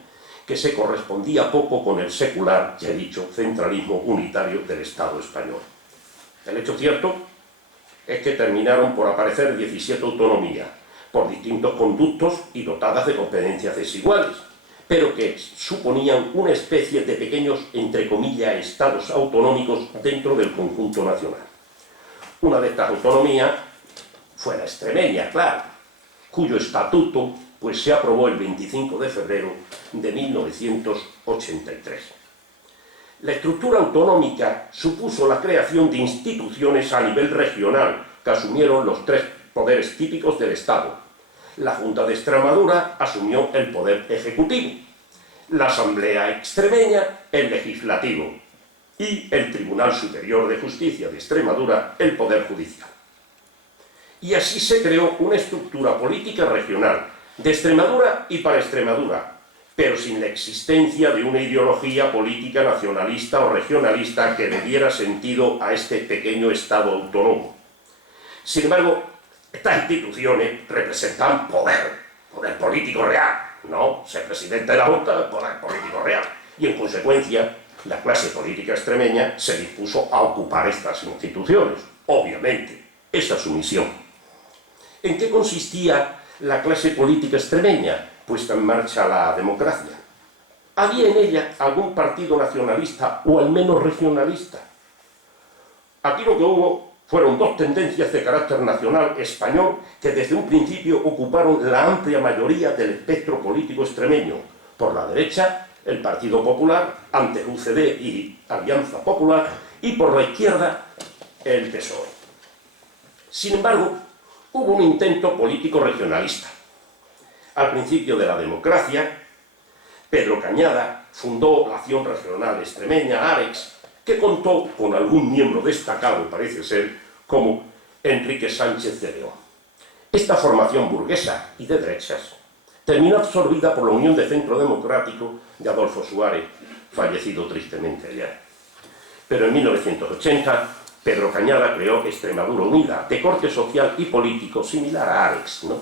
que se correspondía poco con el secular, ya he dicho, centralismo unitario del Estado español. El hecho cierto es que terminaron por aparecer 17 autonomías, por distintos conductos y dotadas de competencias desiguales, pero que suponían una especie de pequeños, entre comillas, estados autonómicos dentro del conjunto nacional. Una de estas autonomías fue la extremeña, claro, cuyo estatuto pues, se aprobó el 25 de febrero de 1983. La estructura autonómica supuso la creación de instituciones a nivel regional que asumieron los tres poderes típicos del Estado. La Junta de Extremadura asumió el poder ejecutivo, la Asamblea Extremeña el legislativo y el Tribunal Superior de Justicia de Extremadura el poder judicial. Y así se creó una estructura política regional de Extremadura y para Extremadura, pero sin la existencia de una ideología política nacionalista o regionalista que le diera sentido a este pequeño Estado autónomo. Sin embargo, estas instituciones representan poder político real, ¿no? Ser presidente de la Junta, poder político real. Y en consecuencia, la clase política extremeña se dispuso a ocupar estas instituciones. Obviamente, esa es su misión. ¿En qué consistía la clase política extremeña puesta en marcha la democracia? ¿Había en ella algún partido nacionalista o al menos regionalista? Aquí lo que hubo fueron dos tendencias de carácter nacional español que desde un principio ocuparon la amplia mayoría del espectro político extremeño. Por la derecha, el Partido Popular, ante UCD y Alianza Popular, y por la izquierda, el PSOE. Sin embargo, hubo un intento político regionalista. Al principio de la democracia, Pedro Cañada fundó la Acción Regional Extremeña, AREX, que contó con algún miembro destacado, parece ser, como Enrique Sánchez de León. Esta formación burguesa y de derechas terminó absorbida por la Unión de Centro Democrático de Adolfo Suárez, fallecido tristemente ayer. Pero en 1980, Pedro Cañada creó Extremadura Unida, de corte social y político similar a Alex, ¿no?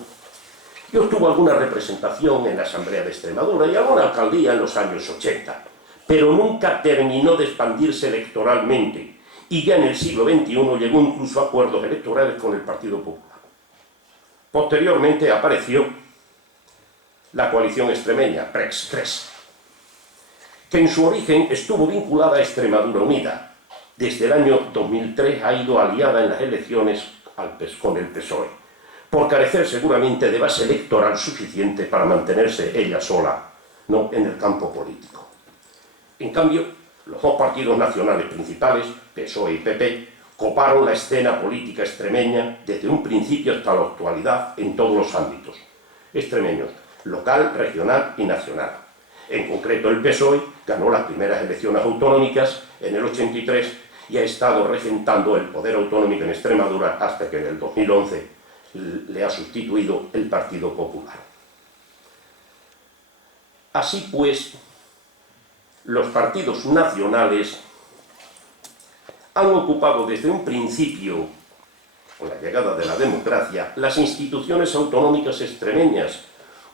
Y obtuvo alguna representación en la Asamblea de Extremadura y alguna alcaldía en los años 80, pero nunca terminó de expandirse electoralmente, y ya en el siglo XXI llegó incluso a acuerdos electorales con el Partido Popular. Posteriormente apareció la coalición extremeña, PREX, que en su origen estuvo vinculada a Extremadura Unida. Desde el año 2003 ha ido aliada en las elecciones con el PSOE, por carecer seguramente de base electoral suficiente para mantenerse ella sola, ¿no?, en el campo político. En cambio, los dos partidos nacionales principales, PSOE y PP, coparon la escena política extremeña desde un principio hasta la actualidad en todos los ámbitos extremeños, local, regional y nacional. En concreto, el PSOE ganó las primeras elecciones autonómicas en el 83 y ha estado regentando el poder autonómico en Extremadura hasta que en el 2011 le ha sustituido el Partido Popular. Así pues, los partidos nacionales han ocupado desde un principio, con la llegada de la democracia, las instituciones autonómicas extremeñas,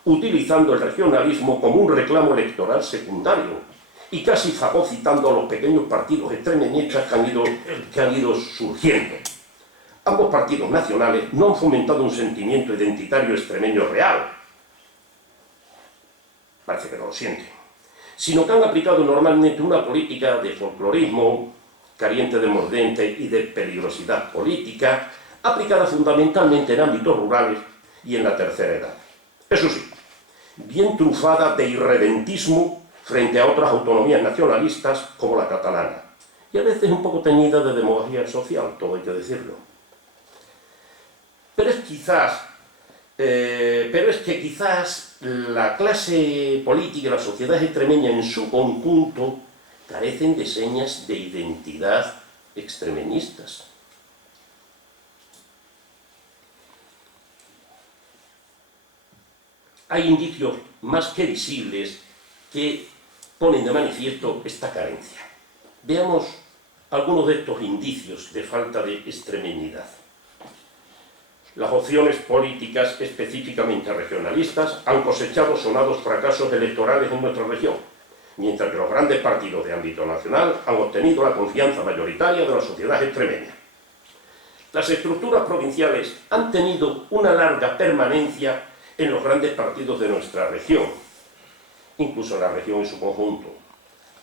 utilizando el regionalismo como un reclamo electoral secundario y casi fagocitando a los pequeños partidos extremeñistas que han ido surgiendo. Ambos partidos nacionales no han fomentado un sentimiento identitario extremeño real, parece que no lo sienten, sino que han aplicado normalmente una política de folclorismo, carente de mordente y de peligrosidad política, aplicada fundamentalmente en ámbitos rurales y en la tercera edad. Eso sí, bien trufada de irredentismo frente a otras autonomías nacionalistas como la catalana, y a veces un poco teñida de demagogia social, todo hay que decirlo. Pero es que quizás la clase política y la sociedad extremeña en su conjunto carecen de señas de identidad extremeñistas. Hay indicios más que visibles que ponen de manifiesto esta carencia. Veamos algunos de estos indicios de falta de extremeñidad. Las opciones políticas específicamente regionalistas han cosechado sonados fracasos electorales en nuestra región, mientras que los grandes partidos de ámbito nacional han obtenido la confianza mayoritaria de la sociedad extremeña. Las estructuras provinciales han tenido una larga permanencia en los grandes partidos de nuestra región, incluso en la región en su conjunto.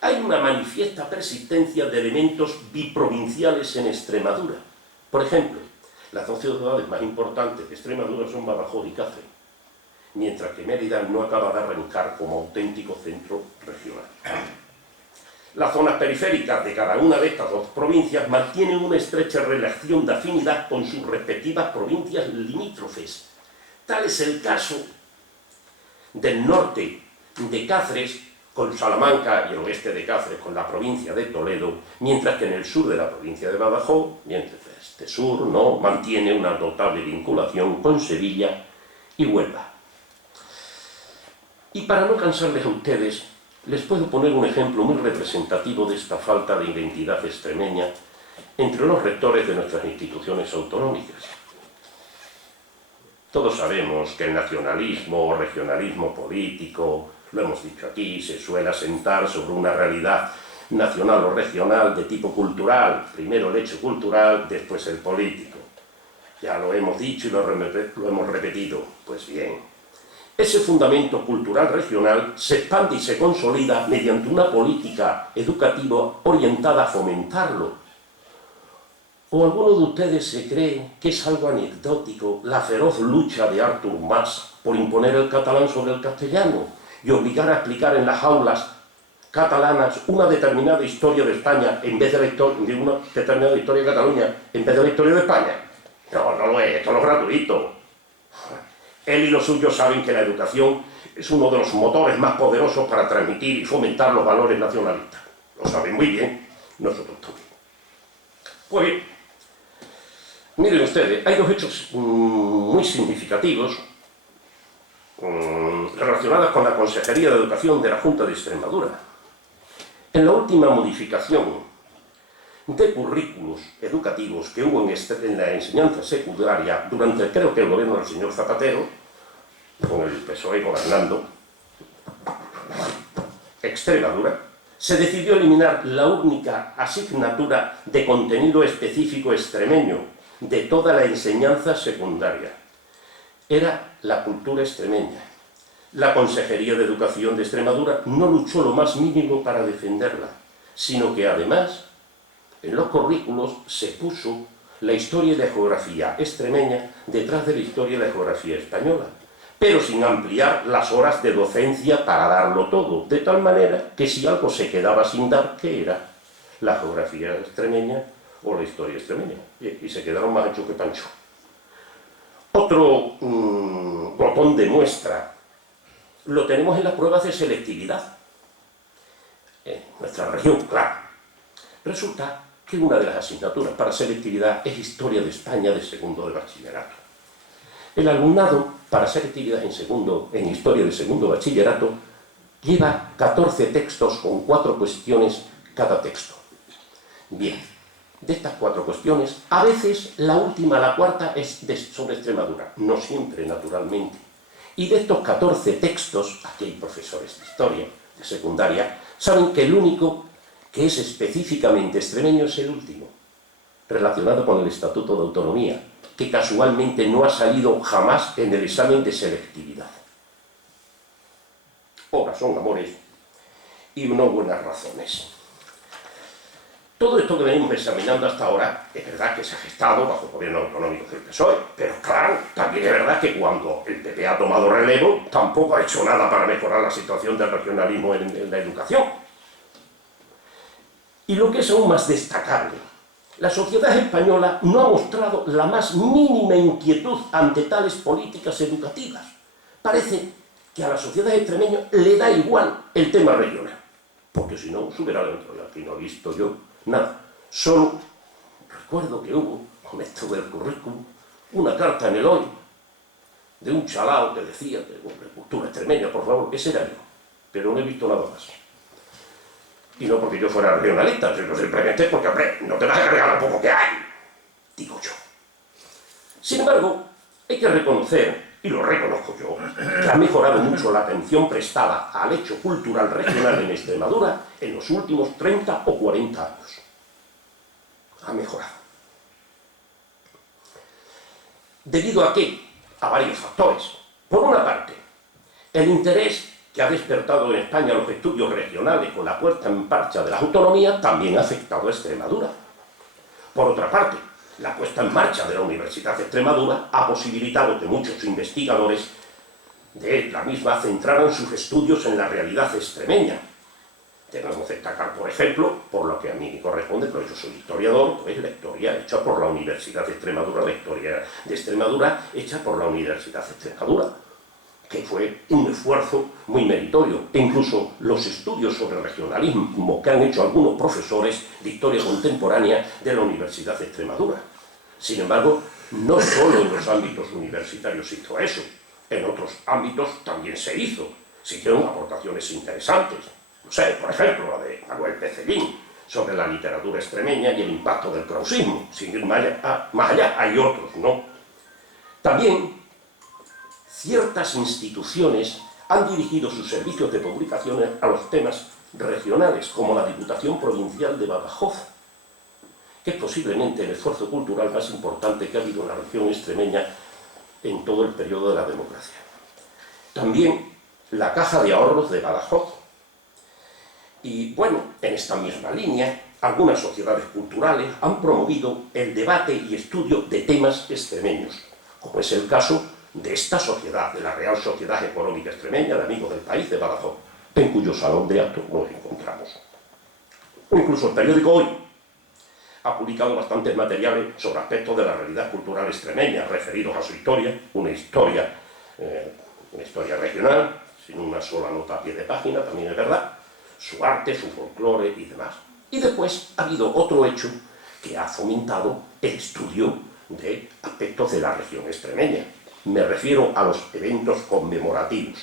Hay una manifiesta persistencia de elementos biprovinciales en Extremadura. Por ejemplo, las dos ciudades más importantes de Extremadura son Badajoz y Cáceres, mientras que Mérida no acaba de arrancar como auténtico centro regional. Las zonas periféricas de cada una de estas dos provincias mantienen una estrecha relación de afinidad con sus respectivas provincias limítrofes. Tal es el caso del norte de Cáceres con Salamanca y el oeste de Cáceres con la provincia de Toledo, mientras que en el sur de la provincia de Badajoz, mientras este sur no mantiene una notable vinculación con Sevilla y Huelva. Y para no cansarles a ustedes, les puedo poner un ejemplo muy representativo de esta falta de identidad extremeña entre los rectores de nuestras instituciones autonómicas. Todos sabemos que el nacionalismo o regionalismo político, lo hemos dicho aquí, se suele asentar sobre una realidad nacional o regional de tipo cultural, primero el hecho cultural, después el político. Ya lo hemos dicho y lo hemos repetido. Pues bien, ese fundamento cultural regional se expande y se consolida mediante una política educativa orientada a fomentarlo. ¿O alguno de ustedes se cree que es algo anecdótico la feroz lucha de Artur Mas por imponer el catalán sobre el castellano y obligar a explicar en las aulas catalanas una determinada historia de España en vez de una determinada historia de Cataluña en vez de la historia de España? No, no lo es, esto no es gratuito. Él y los suyos saben que la educación es uno de los motores más poderosos para transmitir y fomentar los valores nacionalistas. Lo saben muy bien, nosotros también. Pues bien, Miren ustedes, hay dos hechos muy significativos relacionados con la Consejería de Educación de la Junta de Extremadura. En la última modificación de currículos educativos que hubo en la enseñanza secundaria durante, creo que el gobierno del señor Zapatero, con el PSOE gobernando Extremadura, se decidió eliminar la única asignatura de contenido específico extremeño de toda la enseñanza secundaria. Era la cultura extremeña. La Consejería de Educación de Extremadura no luchó lo más mínimo para defenderla, sino que además en los currículos se puso la historia y la geografía extremeña detrás de la historia y la geografía española, pero sin ampliar las horas de docencia para darlo todo, de tal manera que si algo se quedaba sin dar, ¿qué era? La geografía extremeña o la historia extremeña, y se quedaron más ancho que pancho. Otro botón de muestra lo tenemos en las pruebas de selectividad. En nuestra región, claro. Resulta que una de las asignaturas para selectividad es Historia de España de segundo de bachillerato. El alumnado para selectividad en Historia de segundo de bachillerato lleva 14 textos con 4 cuestiones cada texto. Bien, de estas 4 cuestiones, a veces la última, la cuarta, es sobre Extremadura, no siempre, naturalmente. Y de estos 14 textos, aquí hay profesores de historia, de secundaria, saben que el único que es específicamente extremeño es el último, relacionado con el Estatuto de Autonomía, que casualmente no ha salido jamás en el examen de selectividad. Obras son amores y no buenas razones. Todo esto que venimos examinando hasta ahora es verdad que se ha gestado bajo el gobierno autonómico del PSOE, pero claro, también es verdad que cuando el PP ha tomado relevo tampoco ha hecho nada para mejorar la situación del regionalismo en la educación. Y lo que es aún más destacable, la sociedad española no ha mostrado la más mínima inquietud ante tales políticas educativas. Parece que a la sociedad extremeña le da igual el tema regional, porque si no, se hubiera dentro, y aquí no he visto yo nada. Solo recuerdo que hubo, con esto del currículum, una carta en el Hoy de un chalao que decía que cultura extremeña, por favor, ese era yo, pero no he visto nada más. Y no porque yo fuera regionalista, sino simplemente porque, hombre, no te vas a cargar lo poco que hay, digo yo. Sin embargo, hay que reconocer, y lo reconozco yo, que ha mejorado mucho la atención prestada al hecho cultural regional en Extremadura en los últimos 30 o 40 años. Ha mejorado. ¿Debido a qué? A varios factores. Por una parte, el interés que ha despertado en España los estudios regionales con la puesta en marcha de las autonomías también ha afectado a Extremadura. Por otra parte, la puesta en marcha de la Universidad de Extremadura ha posibilitado que muchos investigadores de la misma centraran sus estudios en la realidad extremeña. Debemos destacar, por ejemplo, por lo que a mí me corresponde, pero yo soy historiador, pues la historia hecha por la Universidad de Extremadura, la historia de Extremadura hecha por la Universidad de Extremadura, que fue un esfuerzo muy meritorio. E incluso los estudios sobre el regionalismo que han hecho algunos profesores de historia contemporánea de la Universidad de Extremadura. Sin embargo, no solo en los ámbitos universitarios se hizo eso, en otros ámbitos también se hizo. Se hicieron aportaciones interesantes. No sé, por ejemplo, la de Manuel Pecelín sobre la literatura extremeña y el impacto del krausismo. Sin ir más allá, hay otros, ¿no? También ciertas instituciones han dirigido sus servicios de publicaciones a los temas regionales, como la Diputación Provincial de Badajoz, que es posiblemente el esfuerzo cultural más importante que ha habido en la región extremeña en todo el periodo de la democracia. También la Caja de Ahorros de Badajoz. Y bueno, en esta misma línea, algunas sociedades culturales han promovido el debate y estudio de temas extremeños, como es el caso de esta sociedad, de la Real Sociedad Económica Extremeña de Amigos del País de Badajoz, en cuyo salón de actos nos encontramos. O incluso el periódico Hoy ha publicado bastantes materiales sobre aspectos de la realidad cultural extremeña referidos a su historia, una historia regional, sin una sola nota a pie de página, también es verdad, su arte, su folclore y demás. Y después ha habido otro hecho que ha fomentado el estudio de aspectos de la región extremeña. Me refiero a los eventos conmemorativos,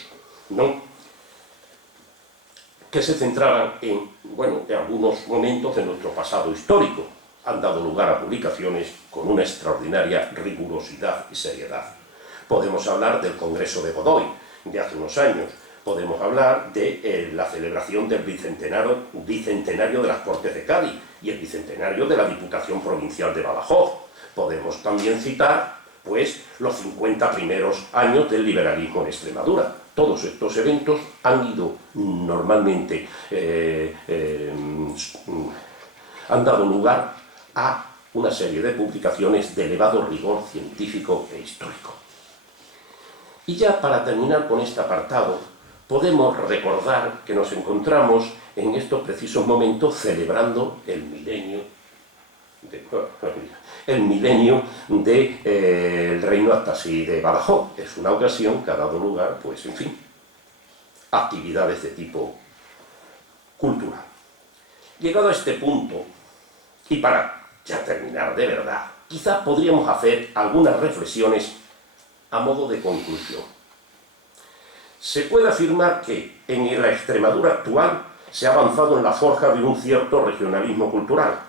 ¿no?, que se centraban en algunos momentos de nuestro pasado histórico. Han dado lugar a publicaciones con una extraordinaria rigurosidad y seriedad. Podemos hablar del Congreso de Godoy, de hace unos años. Podemos hablar de la celebración del bicentenario de las Cortes de Cádiz y el bicentenario de la Diputación Provincial de Badajoz. Podemos también citar, pues, los 50 primeros años del liberalismo en Extremadura. Todos estos eventos han ido normalmente, han dado lugar a una serie de publicaciones de elevado rigor científico e histórico. Y ya para terminar con este apartado, podemos recordar que nos encontramos en estos precisos momentos celebrando el milenio del Reino Astasí de Badajoz. Es una ocasión que ha dado lugar, pues, en fin, actividades de tipo cultural. Llegado a este punto, y para ya terminar de verdad, quizás podríamos hacer algunas reflexiones a modo de conclusión. Se puede afirmar que en la Extremadura actual se ha avanzado en la forja de un cierto regionalismo cultural,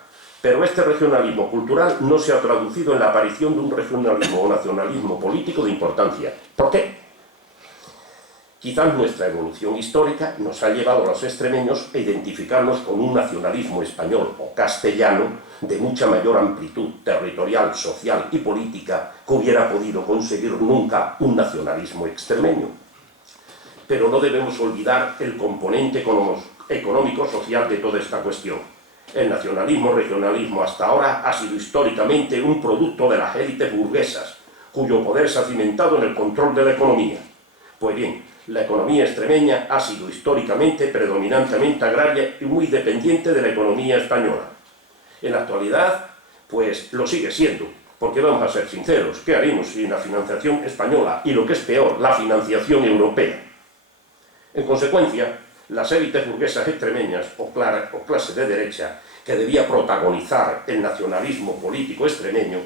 pero este regionalismo cultural no se ha traducido en la aparición de un regionalismo o nacionalismo político de importancia. ¿Por qué? Quizás nuestra evolución histórica nos ha llevado a los extremeños a identificarnos con un nacionalismo español o castellano de mucha mayor amplitud territorial, social y política que hubiera podido conseguir nunca un nacionalismo extremeño. Pero no debemos olvidar el componente económico-social de toda esta cuestión. El nacionalismo-regionalismo hasta ahora ha sido históricamente un producto de las élites burguesas, cuyo poder se ha cimentado en el control de la economía. Pues bien, la economía extremeña ha sido históricamente predominantemente agraria y muy dependiente de la economía española. En la actualidad, pues lo sigue siendo, porque vamos a ser sinceros, ¿qué haremos sin la financiación española y, lo que es peor, la financiación europea? En consecuencia, las élites burguesas extremeñas o clase de derecha, que debía protagonizar el nacionalismo político extremeño,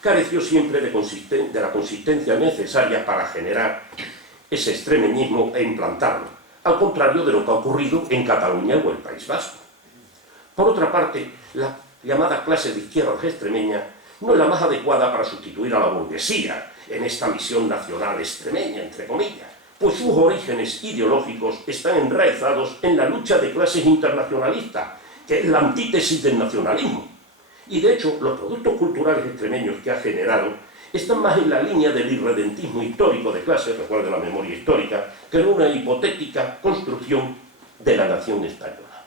careció siempre de la consistencia necesaria para generar ese extremeñismo e implantarlo, al contrario de lo que ha ocurrido en Cataluña o el País Vasco. Por otra parte, la llamada clase de izquierda extremeña no es la más adecuada para sustituir a la burguesía en esta misión nacional extremeña, entre comillas, pues sus orígenes ideológicos están enraizados en la lucha de clases internacionalista, que es la antítesis del nacionalismo. Y de hecho, los productos culturales extremeños que ha generado están más en la línea del irredentismo histórico de clase, recuerden la memoria histórica, que en una hipotética construcción de la nación española.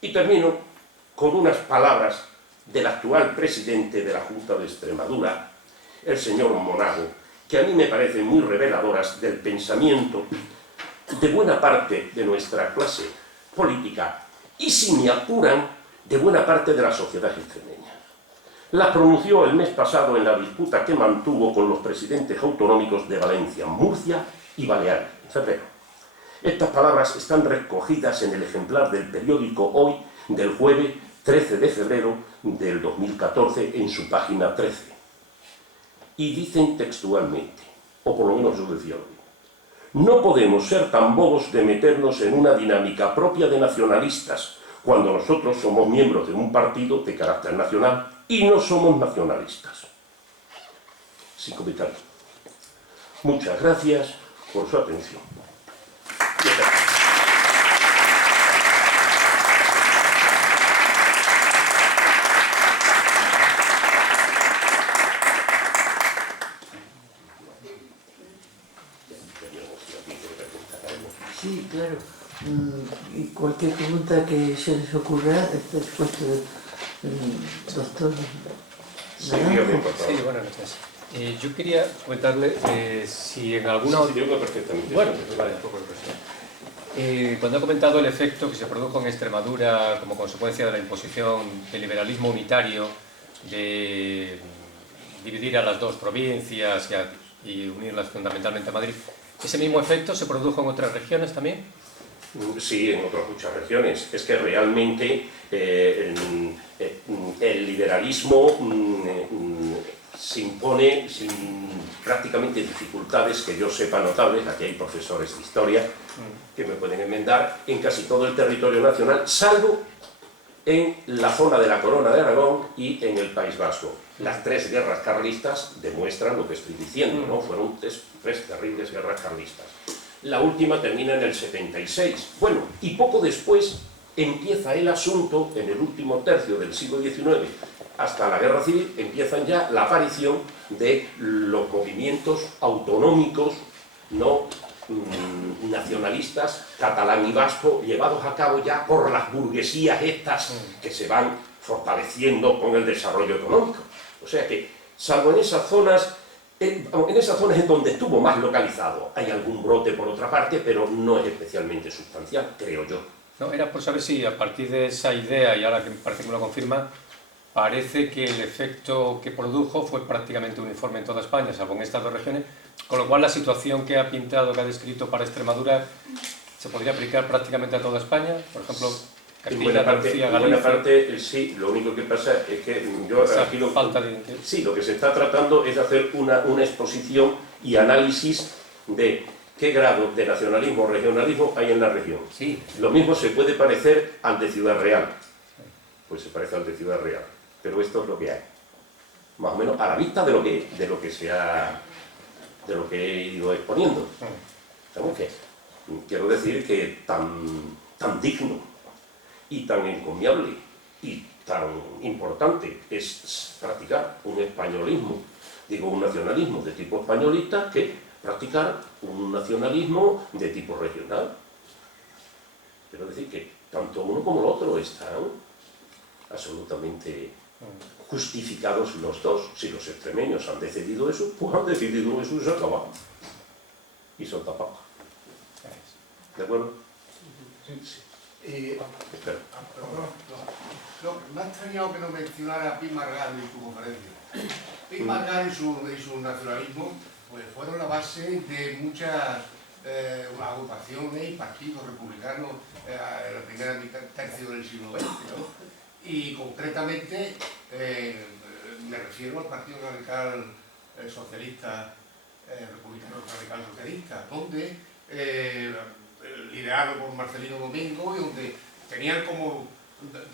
Y termino con unas palabras del actual presidente de la Junta de Extremadura, el señor Monago, que a mí me parecen muy reveladoras del pensamiento de buena parte de nuestra clase política y, si me apuran, de buena parte de la sociedad extremeña. Las pronunció el mes pasado en la disputa que mantuvo con los presidentes autonómicos de Valencia, Murcia y Baleares, en febrero. Estas palabras están recogidas en el ejemplar del periódico Hoy del jueves 13 de febrero del 2014 en su página 13. Y dicen textualmente, o por lo menos yo decía lo mismo: no podemos ser tan bobos de meternos en una dinámica propia de nacionalistas, cuando nosotros somos miembros de un partido de carácter nacional y no somos nacionalistas. Sin comentarios. Muchas gracias por su atención. Sí, claro. Y cualquier pregunta que se les ocurra está dispuesto el doctor Naranjo. Sí, buenas noches. Yo quería comentarle si en alguna... Sí, yo creo perfectamente. Bueno, vale, un poco de presión. Cuando ha comentado el efecto que se produjo en Extremadura como consecuencia de la imposición del liberalismo unitario, de dividir a las dos provincias y unirlas fundamentalmente a Madrid, ¿ese mismo efecto se produjo en otras regiones también? Sí, en otras muchas regiones. Es que realmente en el liberalismo se impone sin prácticamente dificultades que yo sepa notables. Aquí hay profesores de historia que me pueden enmendar, en casi todo el territorio nacional, salvo en la zona de la Corona de Aragón y en el País Vasco. Las tres guerras carlistas demuestran lo que estoy diciendo, ¿no? Fueron tres terribles guerras carlistas. La última termina en el 76. Bueno, y poco después empieza el asunto, en el último tercio del siglo XIX, hasta la Guerra Civil, empiezan ya la aparición de los movimientos autonómicos, no nacionalistas, catalán y vasco, llevados a cabo ya por las burguesías estas que se van fortaleciendo con el desarrollo económico. O sea que, salvo en esas zonas en donde estuvo más localizado, hay algún brote por otra parte, pero no es especialmente sustancial, creo yo. No, era por saber si a partir de esa idea, y ahora que parece que me lo confirma, parece que el efecto que produjo fue prácticamente uniforme en toda España, salvo en estas dos regiones, con lo cual la situación que ha pintado, que ha descrito para Extremadura, se podría aplicar prácticamente a toda España, por ejemplo, Castilla, Andalucía, Galicia. En buena parte, sí, lo único que pasa es que yo aquí sí, lo que se está tratando es de hacer una exposición y análisis de qué grado de nacionalismo o regionalismo hay en la región. Sí. Lo mismo se puede parecer al de Ciudad Real, pues se parece al de Ciudad Real, pero esto es lo que hay, más o menos a la vista de lo que he ido exponiendo. ¿Sabes qué? Quiero decir que tan digno y tan encomiable y tan importante es practicar un españolismo, digo un nacionalismo de tipo españolista, que practicar un nacionalismo de tipo regional. Quiero decir que tanto uno como el otro están absolutamente justificados los dos. Si los extremeños han decidido eso, pues han decidido eso y se acaba. Y son tapados. ¿De acuerdo? Sí. Espera. No, me ha extrañado que no mencionara a Pi Margall en su conferencia. Pi Margall y su nacionalismo pues fueron la base de muchas agrupaciones y partidos republicanos en la primera tercio del siglo XX, ¿no? Y concretamente me refiero al Partido Radical Socialista, Republicano Radical Socialista, donde liderado por Marcelino Domingo, y donde tenían como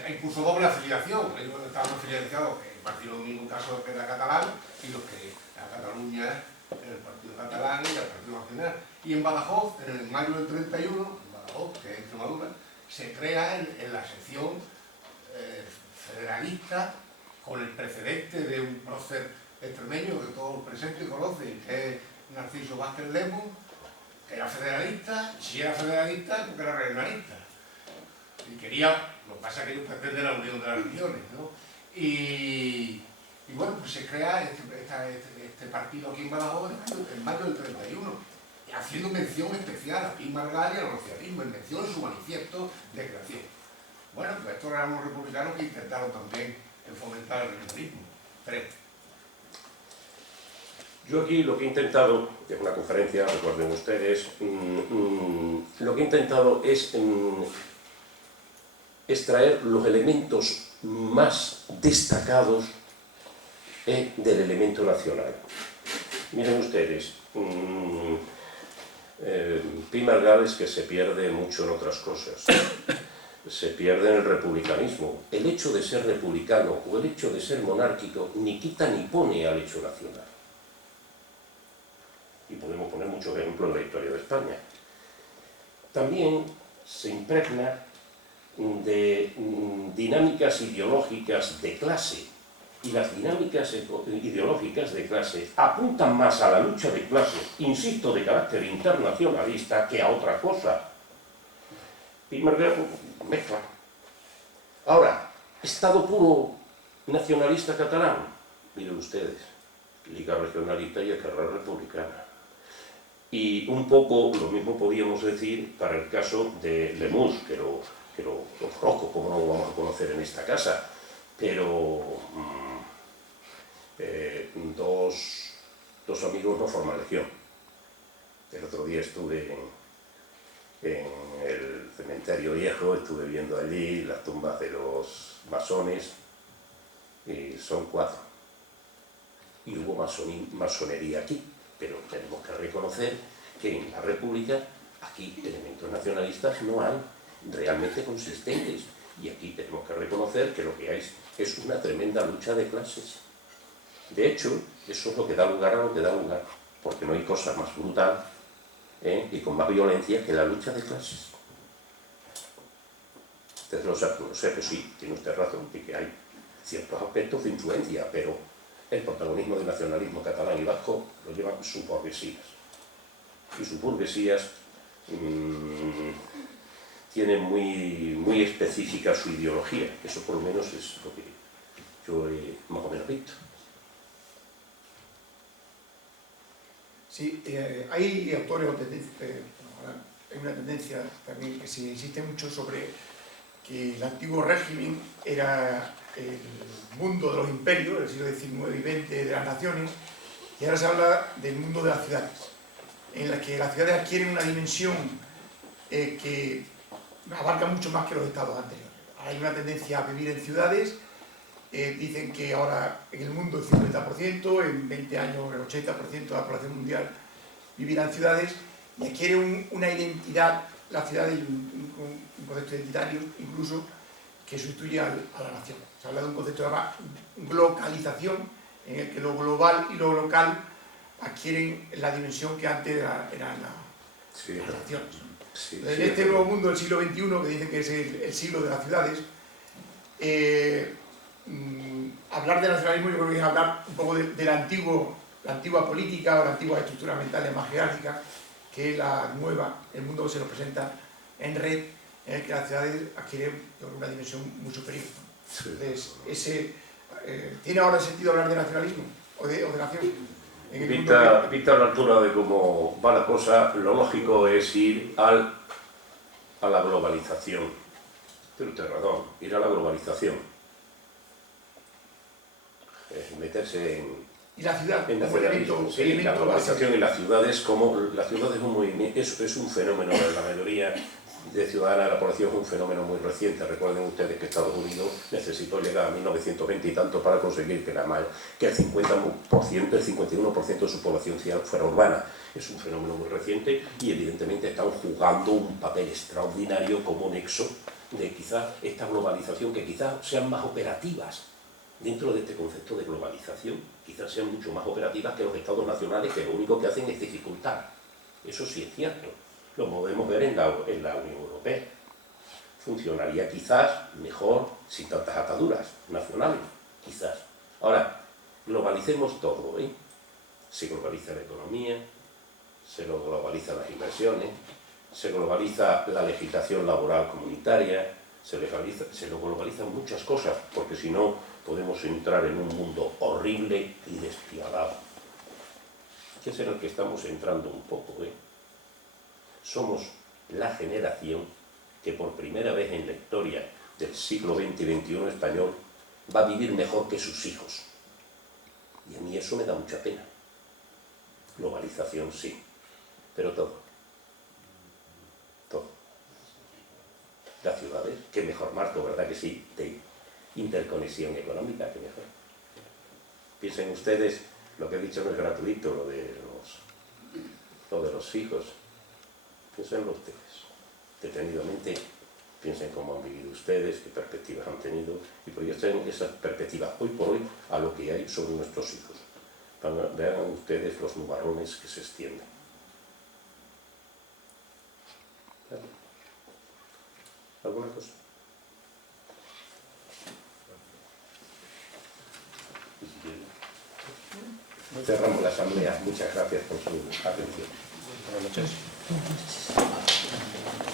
incluso doble afiliación. Ellos estaban afiliados, Marcelino Domingo en caso que era catalán, y los que a Cataluña, el Partido Catalán y el Partido Nacional. Y en Badajoz, en mayo del 31, en Badajoz, que es Extremadura, se crea en la sección federalista, con el precedente de un prócer extremeño que todos los presentes conocen, que es Narciso Vázquez Lemus, que era federalista. Si era federalista, porque era regionalista. Y quería, lo que pasa es que ellos pretenden la unión de las regiones, ¿no? Y bueno, pues se crea este partido aquí en Badajoz en mayo del 31, haciendo mención especial a Pi Margall y al socialismo, en mención en su manifiesto de creación. Bueno, pues estos eran los republicanos que intentaron también fomentar el regionalismo. Yo aquí lo que he intentado, que es una conferencia, recuerden ustedes, lo que he intentado es extraer los elementos más destacados del elemento nacional. Miren ustedes, Pi Margall es que se pierde mucho en otras cosas. Se pierde en el republicanismo. El hecho de ser republicano o el hecho de ser monárquico ni quita ni pone al hecho nacional. Y podemos poner muchos ejemplos en la historia de España. También se impregna de dinámicas ideológicas de clase, y las dinámicas ideológicas de clase apuntan más a la lucha de clases, insisto, de carácter internacionalista, que a otra cosa. Y Margall mezcla. Ahora, Estado puro nacionalista catalán, miren ustedes, Liga Regionalista y Esquerra Republicana. Y un poco lo mismo podíamos decir para el caso de Lemus, que lo conozco, como no lo vamos a conocer en esta casa, pero dos amigos no forman legión. El otro día estuve en el cementerio viejo, estuve viendo allí las tumbas de los masones, son 4. Y hubo masonería aquí, pero tenemos que reconocer que en la República aquí elementos nacionalistas no hay realmente consistentes. Y aquí tenemos que reconocer que lo que hay es una tremenda lucha de clases. De hecho, eso es lo que da lugar a lo que da lugar, porque no hay cosa más brutal y con más violencia que la lucha de clases. Ustedes lo saben, no sé, que sí, tiene usted razón, que hay ciertos aspectos de influencia, pero el protagonismo del nacionalismo catalán y vasco lo llevan sus burguesías. Y sus burguesías tienen muy específica su ideología. Eso por lo menos es lo que yo he más o menos visto. Sí, hay autores o tendencias, hay una tendencia también que se insiste mucho sobre que el antiguo régimen era el mundo de los imperios, del siglo XIX y XX, de las naciones, y ahora se habla del mundo de las ciudades, en la que las ciudades adquieren una dimensión que abarca mucho más que los estados anteriores. Hay una tendencia a vivir en ciudades, dicen que ahora en el mundo el 50%, en 20 años el 80% de la población mundial vivirá en ciudades, y adquiere una identidad, la ciudad y un concepto identitario incluso que sustituye a la nación. Se habla de un concepto de globalización, en el que lo global y lo local adquieren la dimensión que antes eran las naciones. Sí, en este nuevo mundo del siglo XXI, que dicen que es el siglo de las ciudades, hablar de nacionalismo yo creo que es hablar un poco de la antigua política o la antigua estructura mental más jerárquica, que es la nueva, el mundo que se nos presenta en red, en el que las ciudades adquieren una dimensión muy superior. Entonces, ¿tiene ahora sentido hablar de nacionalismo o de nación? Vista a la altura de cómo va la cosa, lo lógico es ir a la globalización. Tiene usted razón, ir a la globalización. Es meterse en... ¿Y la ciudad? En nacionalismo. Sí, la globalización y la ciudad es como... La ciudad es un movimiento, es un fenómeno de la mayoría de ciudadanas de la población, es un fenómeno muy reciente. Recuerden ustedes que Estados Unidos necesitó llegar a 1920 y tanto para conseguir que el 50%, el 51% de su población fuera urbana. Es un fenómeno muy reciente y evidentemente están jugando un papel extraordinario como nexo de quizás esta globalización, que quizás sean más operativas dentro de este concepto de globalización, quizás sean mucho más operativas que los estados nacionales, que lo único que hacen es dificultar. Eso sí es cierto. Lo podemos ver en la Unión Europea. Funcionaría quizás mejor sin tantas ataduras nacionales, quizás. Ahora, globalicemos todo, Se globaliza la economía, se globalizan las inversiones, se globaliza la legislación laboral comunitaria, se globalizan muchas cosas, porque si no podemos entrar en un mundo horrible y despiadado, que es en el que estamos entrando un poco, Somos la generación que por primera vez en la historia del siglo XX y XXI español va a vivir mejor que sus hijos. Y a mí eso me da mucha pena. Globalización sí, pero todo. Todo. Las ciudades, qué mejor marco, ¿verdad que sí? De interconexión económica, qué mejor. Piensen ustedes, lo que he dicho no es gratuito, lo de los hijos. Piénsenlo ustedes, detenidamente, piensen cómo han vivido ustedes, qué perspectivas han tenido y proyecten esas perspectivas hoy por hoy a lo que hay sobre nuestros hijos. Vean ustedes los nubarrones que se extienden. ¿Alguna cosa? Cerramos la asamblea. Muchas gracias por su atención. Buenas noches. Buenas noches.